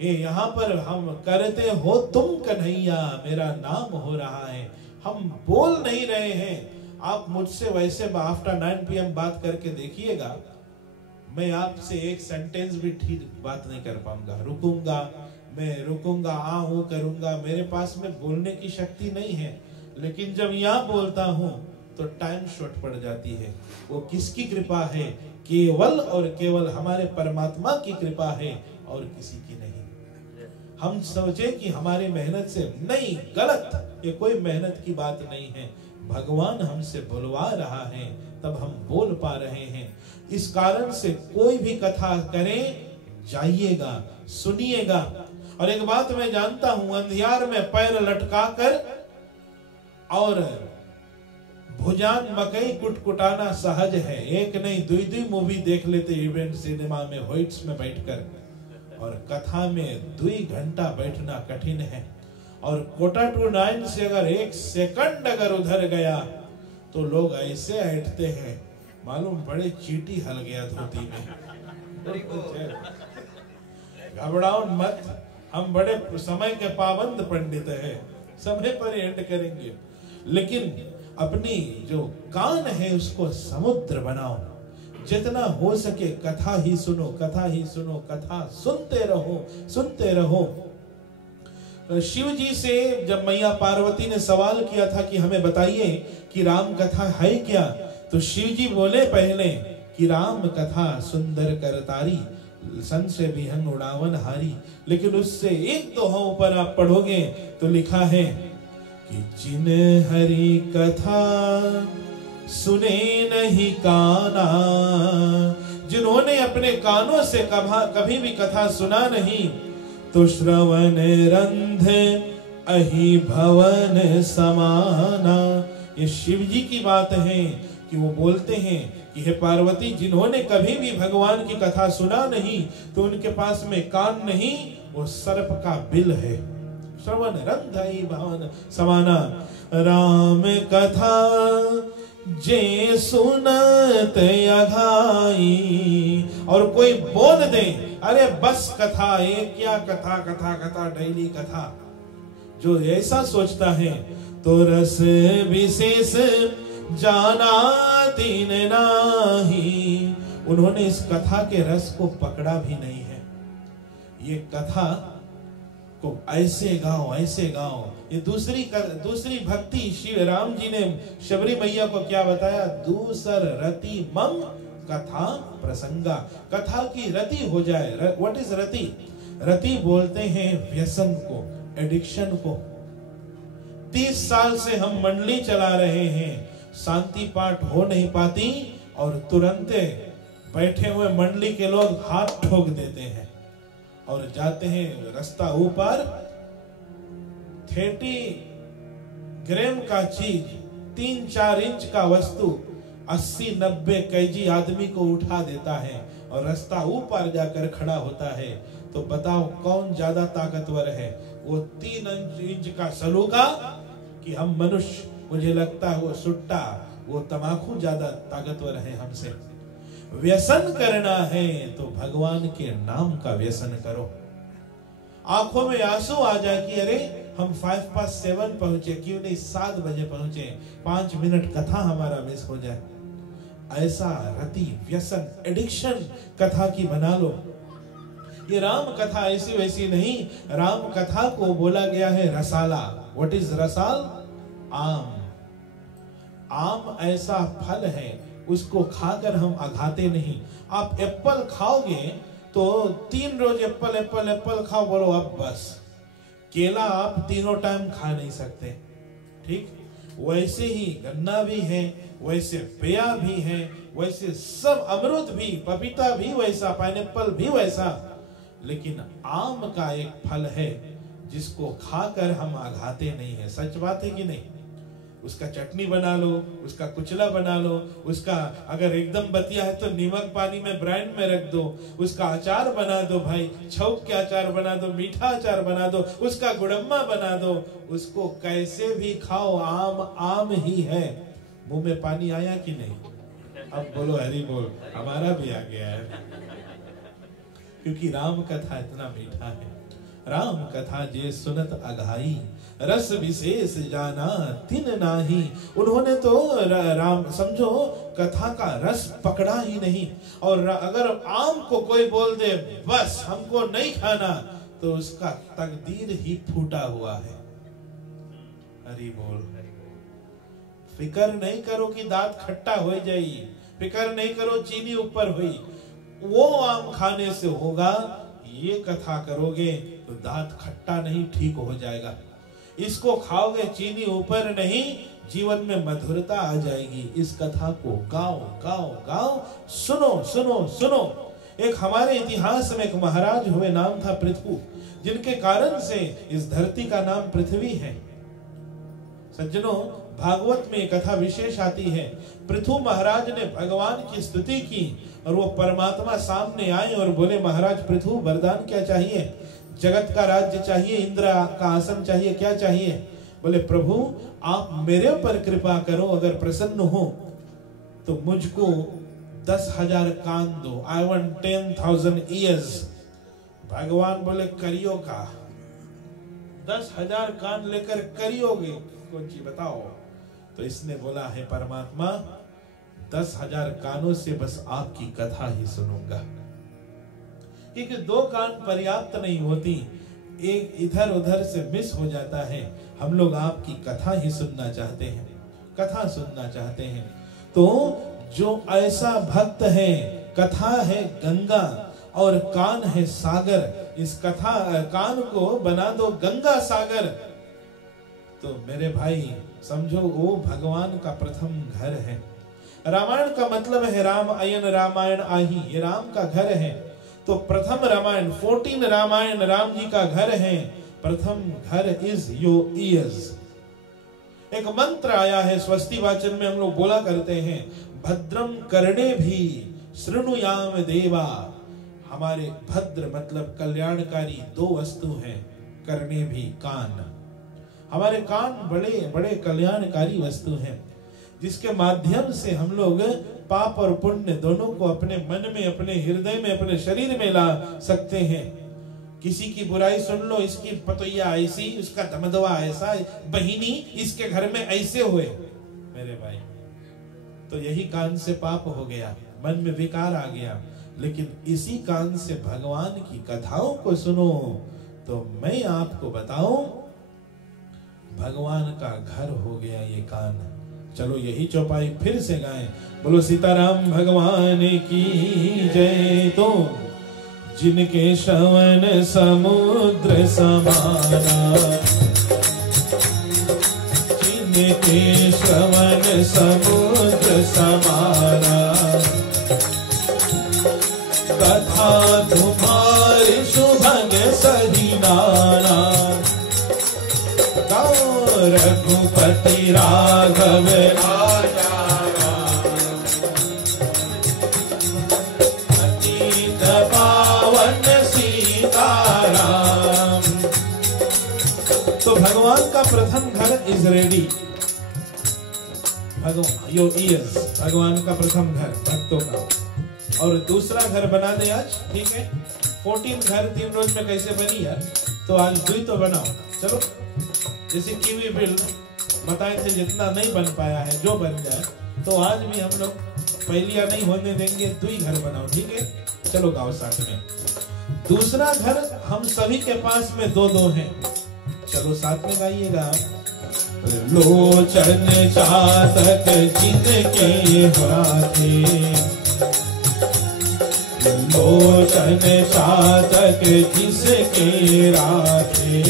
ये यहाँ पर हम करते हो तुम कन्हैया, मेरा नाम हो रहा है, हम बोल नहीं रहे हैं। आप मुझसे वैसे आफ्टर 9 PM बात करके देखिएगा, मैं आपसे एक सेंटेंस भी ठीक बात नहीं कर पाऊंगा। रुकूंगा, मैं रुकूंगा, आहू करूंगा, मेरे पास में बोलने की शक्ति नहीं है। लेकिन जब यहाँ बोलता हूँ तो टाइम शॉर्ट पड़ जाती है। वो किसकी कृपा है? केवल और केवल हमारे परमात्मा की कृपा है और किसी की नहीं। हम सोचे कि हमारी मेहनत से, नहीं, गलत, ये कोई मेहनत की बात नहीं है। भगवान हमसे बुलवा रहा है तब हम बोल पा रहे हैं। इस कारण से कोई भी कथा करें, जाइएगा, सुनिएगा। और एक बात मैं जानता हूं, अंधियार में पैर लटकाकर और भुजान मकई कुटकुटाना सहज है। एक नहीं 2 मूवी देख लेते इवेंट सिनेमा में, होइट्स में बैठकर, और कथा में 2 घंटा बैठना कठिन है। और कोटा टू 9 से अगर 1 सेकंड अगर उधर गया तो लोग ऐसे ऐठते हैं मालूम पड़े चींटी हल गया धोती में। घबराओ मत, हम बड़े समय के पाबंद पंडित हैं, समय पर एंड करेंगे। लेकिन अपनी जो कान है उसको समुद्र बनाओ। जितना हो सके कथा ही सुनो, कथा ही सुनो, कथा सुनते रहो, सुनते रहो। शिव जी से जब मैया पार्वती ने सवाल किया था कि हमें बताइए कि राम कथा है क्या, तो शिव जी बोले पहले कि राम कथा सुंदर करतारी, सन से विहंग उड़ावन हारी। लेकिन उससे 1-2 ऊपर आप पढ़ोगे तो लिखा है कि जिन हरि कथा सुने नहीं काना। जिन्होंने अपने कानों से कभी भी कथा सुना नहीं, तो श्रवण रंध अहि भवन समाना। ये शिव जी की बात है कि वो बोलते हैं कि हे पार्वती, जिन्होंने कभी भी भगवान की कथा सुना नहीं, तो उनके पास में कान नहीं, वो सर्प का बिल है। श्रवण रंध अहि भवन समाना। राम कथा जे सुनत अघाई। और कोई बोल दे, अरे बस कथा, ये क्या कथा कथा कथा डेली कथा, जो ऐसा सोचता है तो रस विशेष जाना तीन नाही। उन्होंने इस कथा के रस को पकड़ा भी नहीं है। ये कथा को ऐसे गाओ ऐसे गाओ। ये दूसरी भक्ति श्री राम जी ने शबरी मैया को क्या बताया? दूसर रति मम कथा प्रसंगा। कथा की रति हो जाए। व्हाट इज रति? रति बोलते हैं व्यसन को, एडिक्शन को। 30 साल से हम मंडली चला रहे हैं, शांति पाठ हो नहीं पाती, और तुरंत बैठे हुए मंडली के लोग हाथ ठोक देते हैं और जाते हैं रास्ता ऊपर। 30 ग्राम का चीज, 3-4 इंच का वस्तु 80-90 केजी आदमी को उठा देता है और रास्ता ऊपर जाकर खड़ा होता है। तो बताओ कौन ज्यादा ताकतवर है? वो 3 इंच का सलूका कि हम मनुष्य? मुझे लगता है वो सुट्टा, वो तमाकू ज्यादा ताकतवर है हमसे। व्यसन करना है तो भगवान के नाम का व्यसन करो। आंखों में आंसू आ जाए कि अरे हम 7:05 पहुंचे, क्यों नहीं 7 बजे पहुंचे, 5 मिनट कथा हमारा मिस हो जाए। ऐसा रति, व्यसन, एडिक्शन कथा की बना लो। ये राम कथा ऐसी वैसी नहीं। राम कथा को बोला गया है रसाला। व्हाट इज रसाल? आम। आम ऐसा फल है, उसको खाकर हम अघाते नहीं। आप एप्पल खाओगे तो 3 रोज एप्पल एप्पल एप्पल खाओ, बोलो अब बस। केला आप 3 टाइम खा नहीं सकते, ठीक? वैसे ही गन्ना भी है, वैसे पेया भी है, वैसे सब, अमरूद भी, पपीता भी वैसा, पाइनएप्पल भी वैसा। लेकिन आम का एक फल है जिसको खाकर हम अघाते नहीं है। सच बात है कि नहीं? उसका चटनी बना लो, उसका कुचला बना लो, उसका अगर एकदम बतिया है तो नीमक पानी में ब्रांड में रख दो, उसका अचार बना दो भाई, छौक के अचार बना दो, मीठा अचार बना दो, उसका गुड़म्मा बना दो, उसको कैसे भी खाओ, आम आम ही है। मुंह में पानी आया कि नहीं? अब बोलो हरि बोल, हमारा भी आ गया है, क्योंकि राम कथा इतना मीठा है। राम कथा जे सुनत अघाई, रस विशेष जाना तिन नाही। उन्होंने तो राम, समझो, कथा का रस पकड़ा ही नहीं। और अगर आम को कोई बोल दे बस हमको नहीं खाना, तो उसका तकदीर ही फूटा हुआ है। हरि बोल। फिकर नहीं करो कि दांत खट्टा हो जाए, फिकर नहीं करो चीनी ऊपर हुई, वो आम खाने से होगा। ये कथा करोगे तो दांत खट्टा नहीं, ठीक हो जाएगा। इसको खाओगे चीनी ऊपर नहीं, जीवन में मधुरता आ जाएगी। इस कथा को गाओ गाओ गाओ, सुनो सुनो सुनो। एक हमारे इतिहास में एक महाराज हुए, नाम था पृथु, जिनके कारण से इस धरती का नाम पृथ्वी है। सज्जनों, भागवत में कथा विशेष आती है। पृथु महाराज ने भगवान की स्तुति की और वो परमात्मा सामने आए और बोले, महाराज पृथु, वरदान क्या चाहिए? जगत का राज्य चाहिए, इंद्र का आसन चाहिए, क्या चाहिए? बोले, प्रभु आप मेरे ऊपर कृपा करो, अगर प्रसन्न हो तो मुझको 10,000 कान दो। I want 10,000 years. भगवान बोले, करियो का? 10,000 कान लेकर करियोगे कौन सी बताओ? तो इसने बोला, है परमात्मा, 10,000 कानों से बस आपकी कथा ही सुनूंगा, क्योंकि 2 कान पर्याप्त नहीं होती, एक इधर उधर से मिस हो जाता है। हम लोग आपकी कथा ही सुनना चाहते हैं, कथा सुनना चाहते हैं। तो जो ऐसा भक्त है, कथा है गंगा और कान है सागर, इस कथा कान को बना दो गंगा सागर। तो मेरे भाई समझो, वो भगवान का प्रथम घर है। रामायण का मतलब है राम अयन रामायण आही, ये राम का घर है। तो प्रथम रामायण 14 रामायण राम जी का घर है। प्रथम घर इज योर ईयर्स। एक मंत्र आया है स्वस्ति वाचन में, हम लोग बोला करते हैं, भद्रम करणे भी शृणुयाम देवा। हमारे भद्र मतलब कल्याणकारी 2 वस्तु हैं, करणे भी कान। हमारे कान बड़े बड़े कल्याणकारी वस्तु हैं, जिसके माध्यम से हम लोग पाप और पुण्य दोनों को अपने मन में, अपने हृदय में, अपने शरीर में ला सकते हैं। किसी की बुराई सुन लो, इसकी पतोइया ऐसी, उसका दमदवा ऐसा, बहिनी इसके घर में ऐसे हुए, मेरे भाई, तो यही कान से पाप हो गया, मन में विकार आ गया। लेकिन इसी कान से भगवान की कथाओं को सुनो तो मैं आपको बताऊं, भगवान का घर हो गया ये कान। चलो यही चौपाई फिर से गाएं, बोलो सीताराम भगवान की जय। तो जिनके श्रवण समुद्र समाना, जिनके श्रवण समुद्र समाना, कथा तुम्हारी शुभग सहिनाना। रघुपति राघव राजा अतीत पावन सीताराम। तो भगवान का प्रथम घर इज रेडी, भगवान योर ईयर्स, भगवान का प्रथम घर भक्तों का। और दूसरा घर बना दे आज, ठीक है। 14 घर 3 रोज में कैसे बनी यार, तो आज 2 तो बनाओ। चलो जैसे कीवी बिल बताए थे, जितना नहीं बन पाया है जो बन जाए, तो आज भी हम लोग पहलिया नहीं होने देंगे, 2 घर बनाओ, ठीक है। चलो गाओ साथ में। दूसरा घर हम सभी के पास में 2 हैं, चलो साथ में गाइएगा। लोचन चातक जिनके हाथे, लोचन चातक जिसके राखे,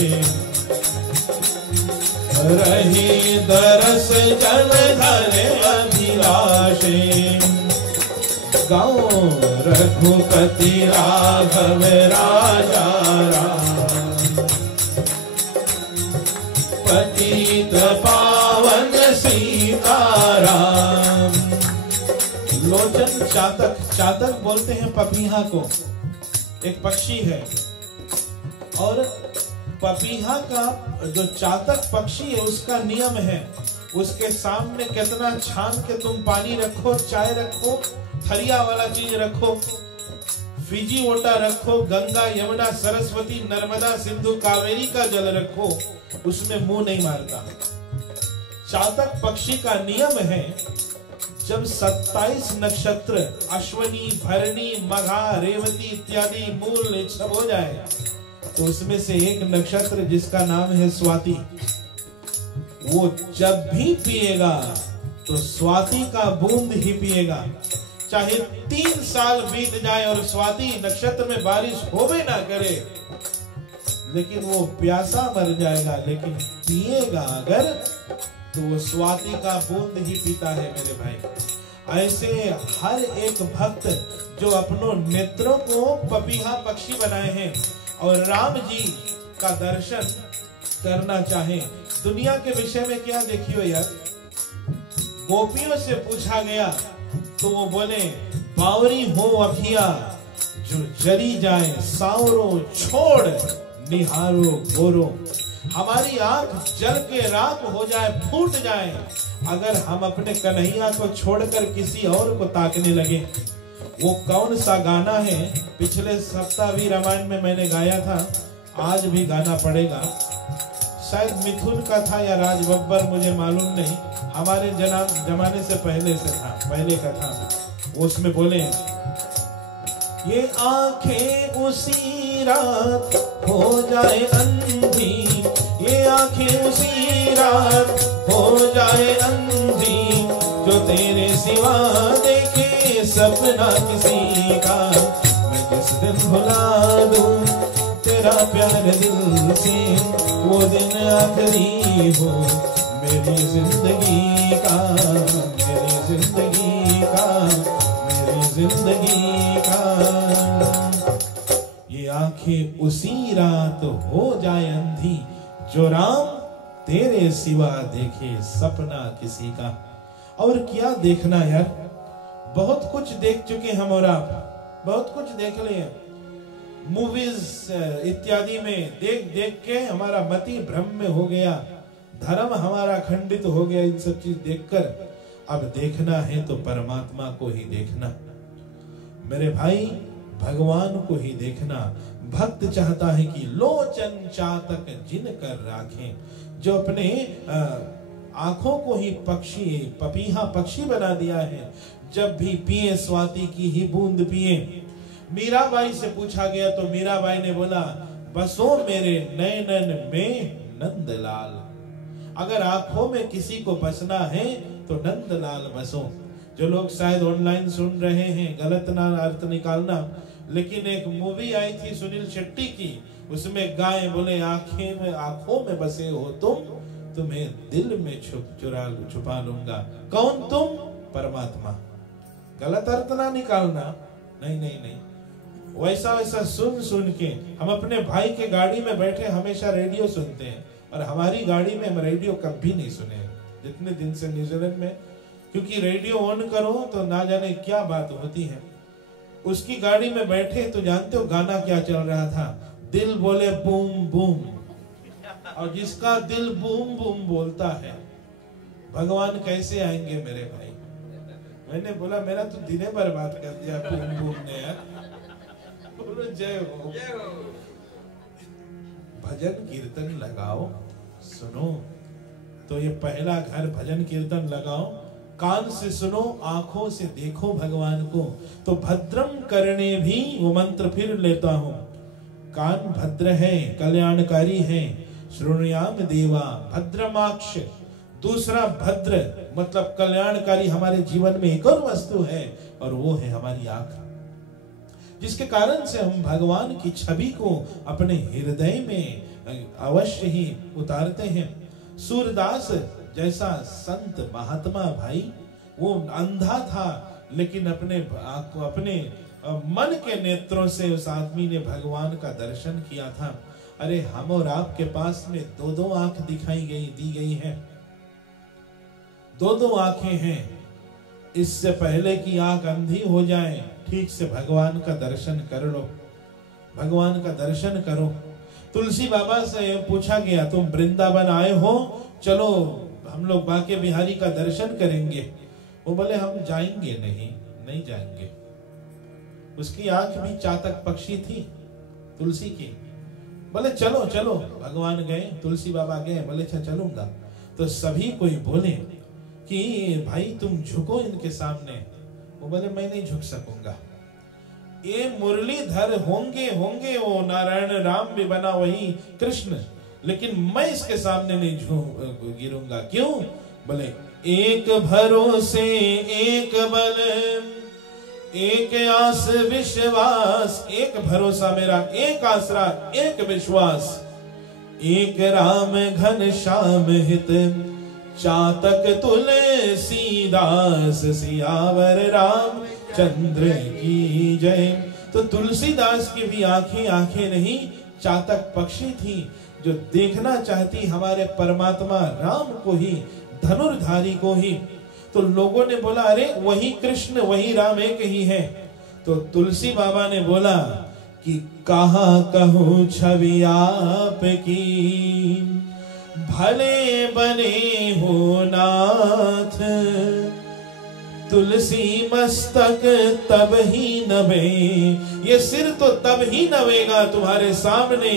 रही दरस जन धरे अभिलाषे। गाओ रघुपति राघव राजा राम, पतित पावन सीताराम। लोचन चातक, चातक बोलते हैं पपीहा को, एक पक्षी है। और पपीहा का जो चातक पक्षी है उसका नियम है, उसके सामने कितना छान के तुम पानी रखो, चाय रखो, थरिया वाला चीज रखो, फिजी वोटा रखो, गंगा यमुना सरस्वती नर्मदा सिंधु कावेरी का जल रखो, उसमें मुंह नहीं मारता। चातक पक्षी का नियम है, जब 27 नक्षत्र अश्वनी भरणी मघा रेवती इत्यादि मूल सब हो जाए, तो उसमें से एक नक्षत्र जिसका नाम है स्वाति, वो जब भी पिएगा तो स्वाति का बूंद ही पिएगा। चाहे 3 साल बीत जाए और स्वाति नक्षत्र में बारिश होवे ना करे, लेकिन वो प्यासा मर जाएगा, लेकिन पिएगा अगर तो वो स्वाति का बूंद ही पीता है मेरे भाई। ऐसे हर एक भक्त जो अपनों नेत्रों को पपीहा पक्षी बनाए हैं और राम जी का दर्शन करना चाहे, दुनिया के विषय में क्या देखियो यार। गोपियों से पूछा गया तो वो बोले, बावरी हो अखिया जो जरी जाए, सावरो छोड़ निहारो गोरो। हमारी आंख जल के राख हो जाए, फूट जाए, अगर हम अपने कन्हैया को छोड़कर किसी और को ताकने लगे। वो कौन सा गाना है, पिछले सप्ताह भी रामायण में मैंने गाया था, आज भी गाना पड़ेगा। शायद मिथुन का था या राज बब्बर, मुझे मालूम नहीं, हमारे जमाने से पहले से था, पहले का था। उसमें बोले, ये आंखें उसी रात हो जाए अंधी, ये आंखें उसी रात हो जाए अंधी, जो तेरे सिवा देखे सपना किसी का। मैं जिस दिन भुला दूं तेरा प्यार दिल से, वो दिन आखिरी हो मेरी जिंदगी का, मेरी जिंदगी मेरी जिंदगी का। ये आंखें उसी रात हो जाए अंधी, जो राम तेरे सिवा देखे सपना किसी का। और क्या देखना यार, बहुत कुछ देख चुके हम और आप, बहुत कुछ देख लिए मूवीज इत्यादि में, देख देख के हमारा मति भ्रम में हो गया, धर्म हमारा खंडित हो गया इन सब चीज देखकर। अब देखना है तो परमात्मा को ही देखना मेरे भाई, भगवान को ही देखना। भक्त चाहता है कि लोचन चातक जिन कर राखें, जो अपने आंखों को ही पक्षी, पपीहा पक्षी बना दिया है। जब भी पिए स्वाति की ही बूंद पिए। मीराबाई से पूछा गया तो मीराबाई ने बोला, बसो मेरे नयनन में नंदलाल। अगर आंखों में किसी को बसना है तो नंदलाल बसो। जो लोग शायद ऑनलाइन सुन रहे हैं, गलत ना अर्थ निकालना, लेकिन एक मूवी आई थी सुनील शेट्टी की, उसमें गाय बोले आंखों में बसे हो तुम, तुम्हें दिल में छुपा लूंगा। कौन तुम? परमात्मा। गलत अर्थ ना निकालना, नहीं नहीं नहीं। वैसा वैसा सुन सुन के हम अपने भाई के गाड़ी में बैठे हमेशा रेडियो सुनते हैं, और हमारी गाड़ी में हम रेडियो कभी नहीं सुने जितने दिन से न्यूजीलैंड में, क्योंकि रेडियो ऑन करो तो ना जाने क्या बात होती है। उसकी गाड़ी में बैठे तो जानते हो गाना क्या चल रहा था? दिल बोले बूम बूम। और जिसका दिल बूम बूम बोलता है, भगवान कैसे आएंगे मेरे भाई? मैंने बोला मेरा तो दिने बर्बाद कर दिया बूम बूम ने यार। बोलो जय हो। भजन कीर्तन लगाओ, सुनो। तो ये पहला घर, भजन कीर्तन लगाओ, कान से सुनो, आंखों से देखो भगवान को। तो भद्रम करने भी वो मंत्र फिर लेता हूं। कान भद्र है, कल्याणकारी है, श्रोणयाम देवा भद्रमाक्ष। दूसरा भद्र मतलब कल्याणकारी हमारे जीवन में एक और वस्तु है, और वो है हमारी आंख, जिसके कारण से हम भगवान की छवि को अपने हृदय में अवश्य ही उतारते हैं। सूरदास जैसा संत महात्मा भाई, वो अंधा था लेकिन अपने मन के नेत्रों से उस आदमी ने भगवान का दर्शन किया था। अरे हम और आपके पास में दो दो आंख दी गई है, दो दो आंखें हैं। इससे पहले कि आंख अंधी हो जाए, ठीक से भगवान का दर्शन कर लो, भगवान का दर्शन करो। तुलसी बाबा से पूछा गया, तुम वृंदावन आए हो, चलो हम लोग बांके बिहारी का दर्शन करेंगे। वो बोले हम जाएंगे नहीं जाएंगे। उसकी आंख भी चातक पक्षी थी तुलसी की। बोले चलो चलो, भगवान गए, तुलसी बाबा गए, बोले अच्छा चलूंगा। तो सभी कोई बोले कि भाई तुम झुको इनके सामने। वो बोले मैं नहीं झुक सकूंगा। ये मुरलीधर होंगे वो नारायण राम भी बना वही कृष्ण, लेकिन मैं इसके सामने नहीं गिरूंगा। क्यों? बोले एक भरोसे एक बल, एक आस विश्वास। एक भरोसा मेरा, एक आसरा, एक विश्वास। एक राम घन श्याम हित, चातक तुलसीदास। सियावर राम चंद्र की जय। तो तुलसीदास की भी आंखें नहीं, चातक पक्षी थी, जो देखना चाहती हमारे परमात्मा राम को ही, धनुर्धारी को ही। तो लोगों ने बोला अरे वही कृष्ण वही राम एक ही है। तो तुलसी बाबा ने बोला कि कहाँ कहूँ छवि आपकी, भले बने हो नाथ। तुलसी मस्तक तब ही नवे, ये सिर तो तब ही नवेगा तुम्हारे सामने,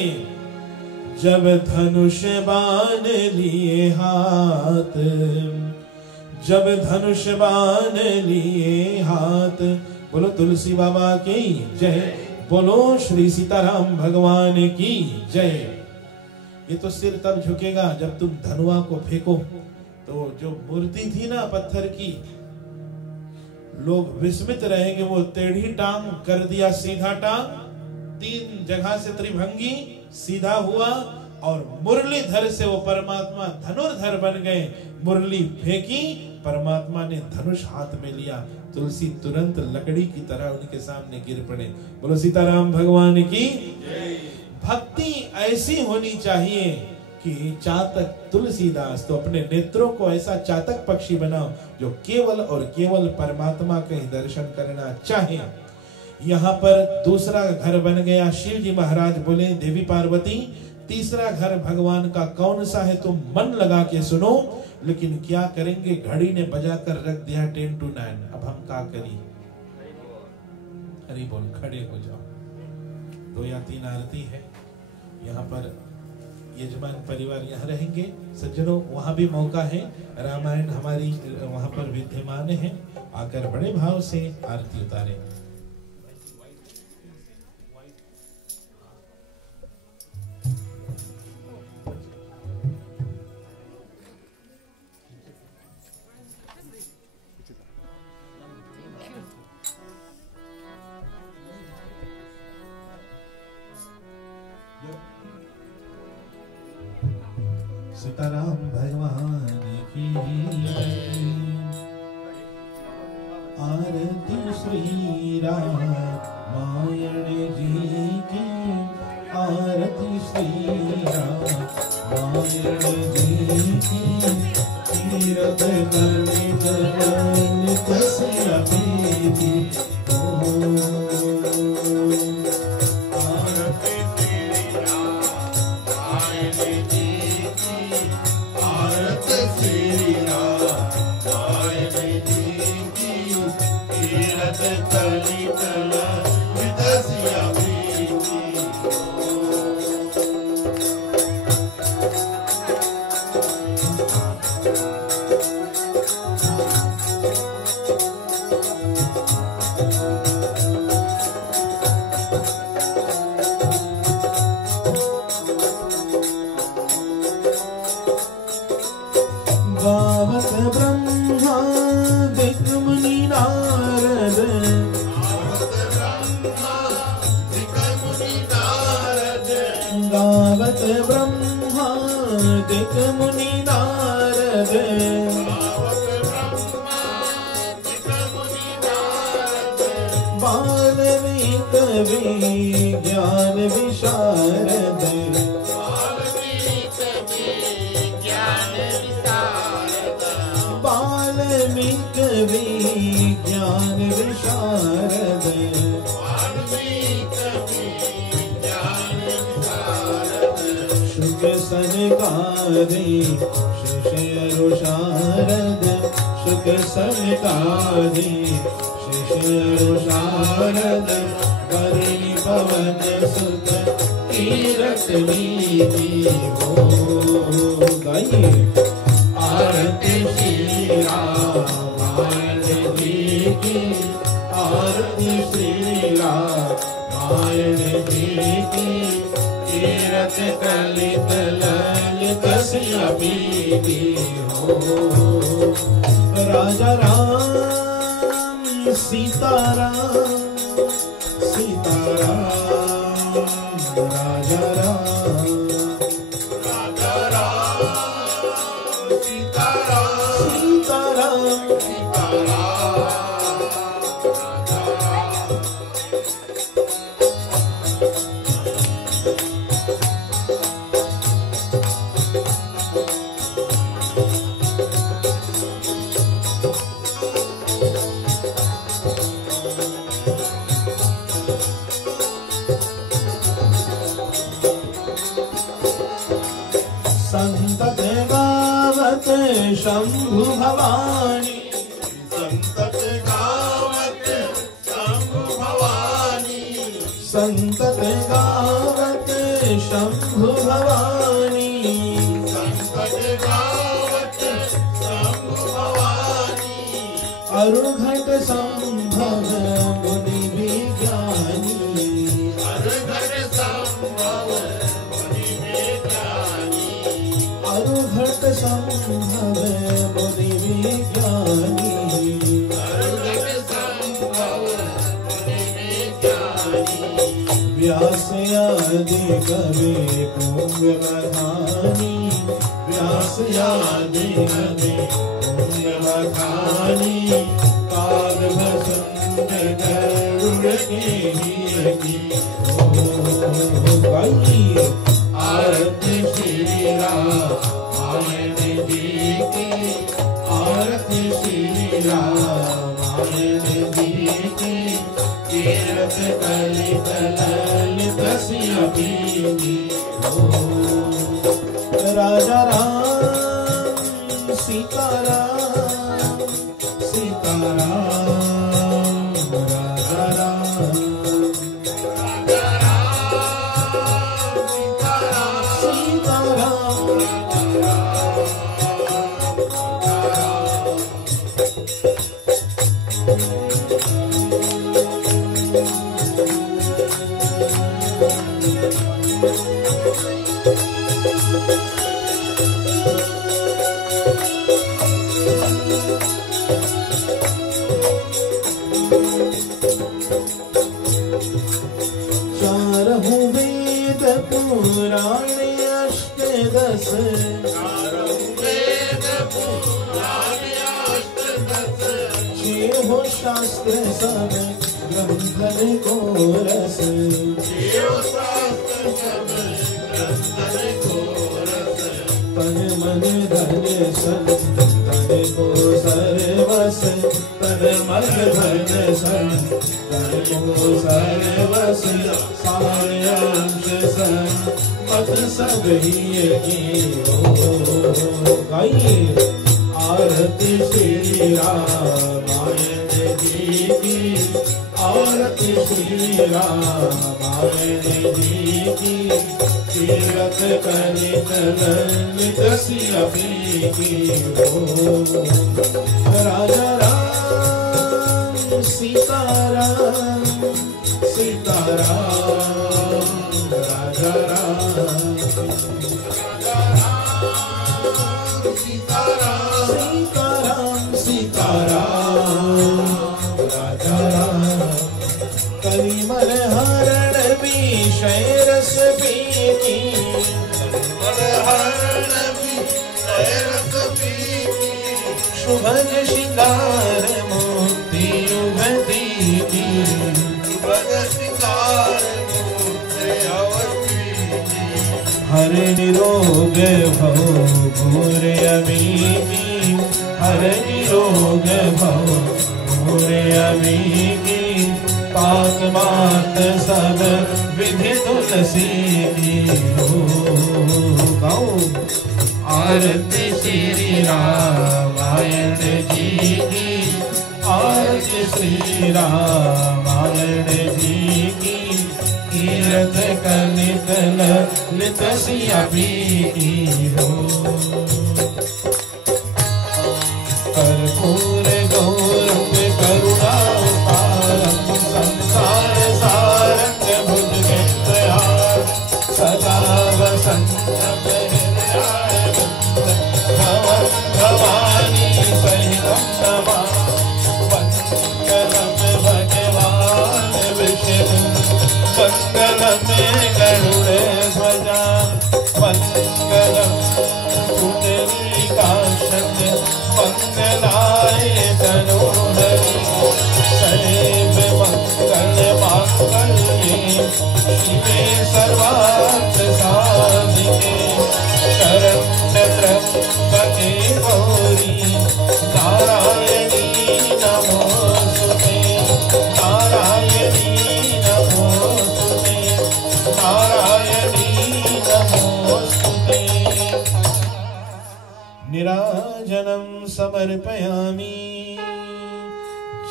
जब धनुष बाण लिए हाथ। जब धनुष बाण लिए हाथ। बोलो तुलसी बाबा की जय, बोलो श्री सीताराम भगवान की जय। ये तो सिर तब झुकेगा जब तुम धनुआ को फेंको। तो जो मूर्ति थी ना पत्थर की, लोग विस्मित रहेंगे, वो टेढ़ी टांग कर दिया सीधा टांग, 3 जगह से त्रिभंगी सीधा हुआ, और मुरलीधर से वो परमात्मा धनुर्धर बन गए। मुरली फेंकी, परमात्मा ने धनुष हाथ में लिया, तुलसी तुरंत लकड़ी की तरह उनके सामने गिर पड़े। बोलो सीताराम भगवान की। भक्ति ऐसी होनी चाहिए कि चातक तुलसीदास तो अपने नेत्रों को ऐसा चातक पक्षी बनाओ जो केवल और केवल परमात्मा के ही दर्शन करना चाहे। यहाँ पर दूसरा घर बन गया। शिव जी महाराज बोले देवी पार्वती तीसरा घर भगवान का कौन सा है, तुम मन लगा के सुनो। लेकिन क्या करेंगे, घड़ी ने बजा कर रख दिया 10 to 9। अब हम क्या करिए? हरि बोल, खड़े हो जाओ। 2 या 3 आरती है। यहाँ पर यजमान परिवार यहाँ रहेंगे। सज्जनों वहां भी मौका है, रामायण हमारी वहां पर विद्यमान है, आकर बड़े भाव से आरती उतारे। सीताराम भगवान की आरती श्री रामायण जी की आरती श्री रामायण जी की तीरथ करने चलन तस्या बेटी ज्ञान विशारद बाल्मीक विज्ञान विशारद शुक सनकादि शिष्यरुषारद शुक सनकादि शिष्यरुषारद वरिणी पवन सुत तीरथ नीति हो गाइए। आरती श्री रामायण जी की आरती श्री रामायण जी की तीरथ कलित ललित श्यामी हो। राजा राम सीताराम सीताराम राजा राम राजा राम सीताराम सीताराम सीताराम संतत गावत शंभु भवानी संतत गावत शंभु भवानी संतत गावत शंभु भवानी संतत गावत शंभु भवानी अरुघट संभव मुनि विज्ञानी अरुघट संभव अरुघट संभव मुनि विज्ञानी व्यास आदि कवि पुण्य बखानी व्यास आदि कवि पुण्य बखानी काल कलित ललित सिया पीनी हो। राजा राम सीता राम सीता राम राजा राम सीता राम चारहु वेद पुराण अष्टदश छेहो शास्त्र सब ग्रंथन को रस तन मन धन सन तन को सर्वस तन मन धन सन तन को सर्वस सारे अंश सन मत सब ही की हो। गाइए आरती श्री रामायण जी की आरती श्री रामायण जी की तीरथ कनित ललित सिया पीनी हो। राजा राम सीता राम सीता राम राजा राम सीता राम सीता राम राजा राम करिमल हरण विषय रस पीनी शुभग श्रृंगार मुक्ति युगदीनी हर निरोग भव भूर अमीनी हर निरोग भव भूर अमीनी पाक मात सब विधि तुलसी हो। गाओ आरती श्री रामायण जी की आरती श्री रामायण जी की तीरथ कलित ललित सिया पीनी हो। कर्पूर गौरम करुणावतारम संसार सारंग भुजगेन्द्रहार सदा वसंतम हृदयाय भवन भवानी सहितं नमामि मंगलम भगवान विष्णु मंगलम गरुड़ध्वजा मंगलम पुंडरीकाक्षं मंगलाय तनोहरि सदैव मंगल मांगल्ये शिवे सर्वार्थ साधिके शरण्य त्र्यंबके गौरी नारायणी नमोस्तुते नारायणी नमोस्तुते नारायणी नमोस्तुते। निराजनं समर्पयामि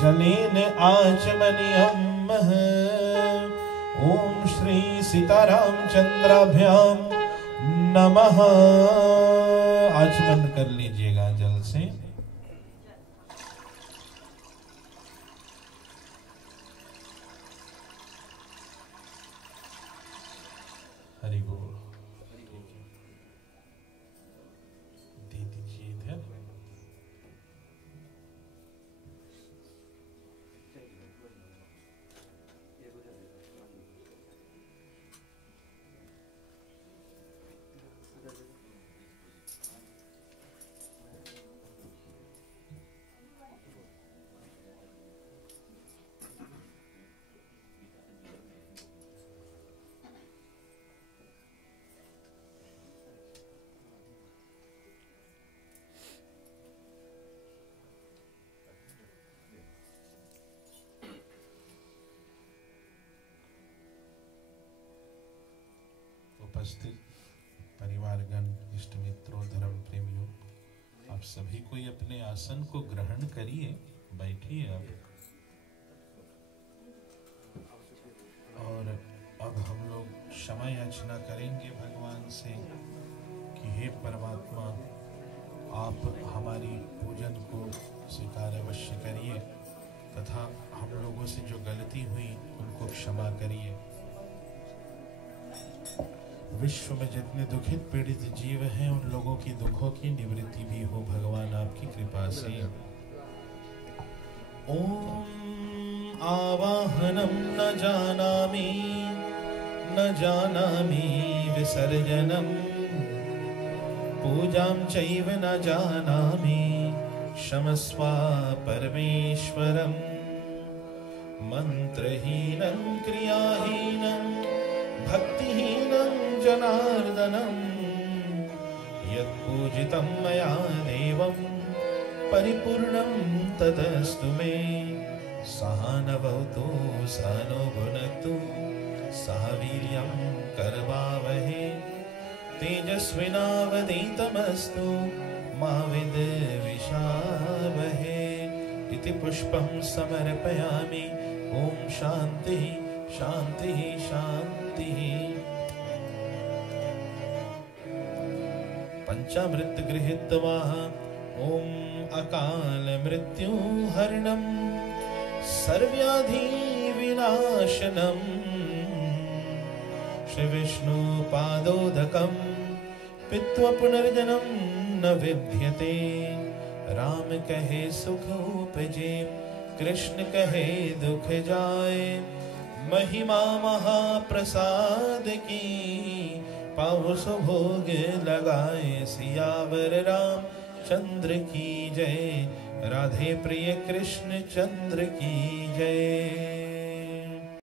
जलेन आचमनीयं ओम श्री सीतारामचंद्राभ्याम नमः। आचमन कर लीजिएगा जल से। हरि बोल। दे दीजिए इधर। उपस्थित परिवारगण, इष्ट मित्रों, धर्म प्रेमियों, आप सभी कोई अपने आसन को ग्रहण करिए, बैठिए अब। और अब हम लोग क्षमा याचना करेंगे भगवान से कि हे परमात्मा, आप हमारी पूजन को स्वीकार अवश्य करिए तथा हम लोगों से जो गलती हुई उनको क्षमा करिए। विश्व में जितने दुखित पीड़ित जीव हैं उन लोगों की दुखों की निवृत्ति भी हो भगवान आपकी कृपा से। ओम आवाहनम न जानामि विसर्जनम, पूजां चैव न जानामि क्षमस्व परमेश्वरम। मंत्रहीनं क्रियाहीनं भक्तिहीनं जनार्दनम्, यत्पूजितं मया देवं परिपूर्णं तदस्तु मे। सहनवतु सहनो भुनक्तु सह वीर्यं करवावहै, तेजस्विनावधीतमस्तु मा विद्विषावहै। इति पुष्पं समर्पयामि। ओम शांति शांति शांति। पंचामृत गृहीत्वा ओम अकाल मृत्यु हरणं सर्वव्याधि विनाशनम्, श्री विष्णु पादोदकं पीत्वा पुनर्जन्म न विद्यते। राम कहे सुख उपजे, कृष्ण कहे दुख जाए। महिमा महाप्रसाद की पावो सो भोग लगाए। सियावर राम चंद्र की जय, राधे प्रिय कृष्ण चंद्र की जय।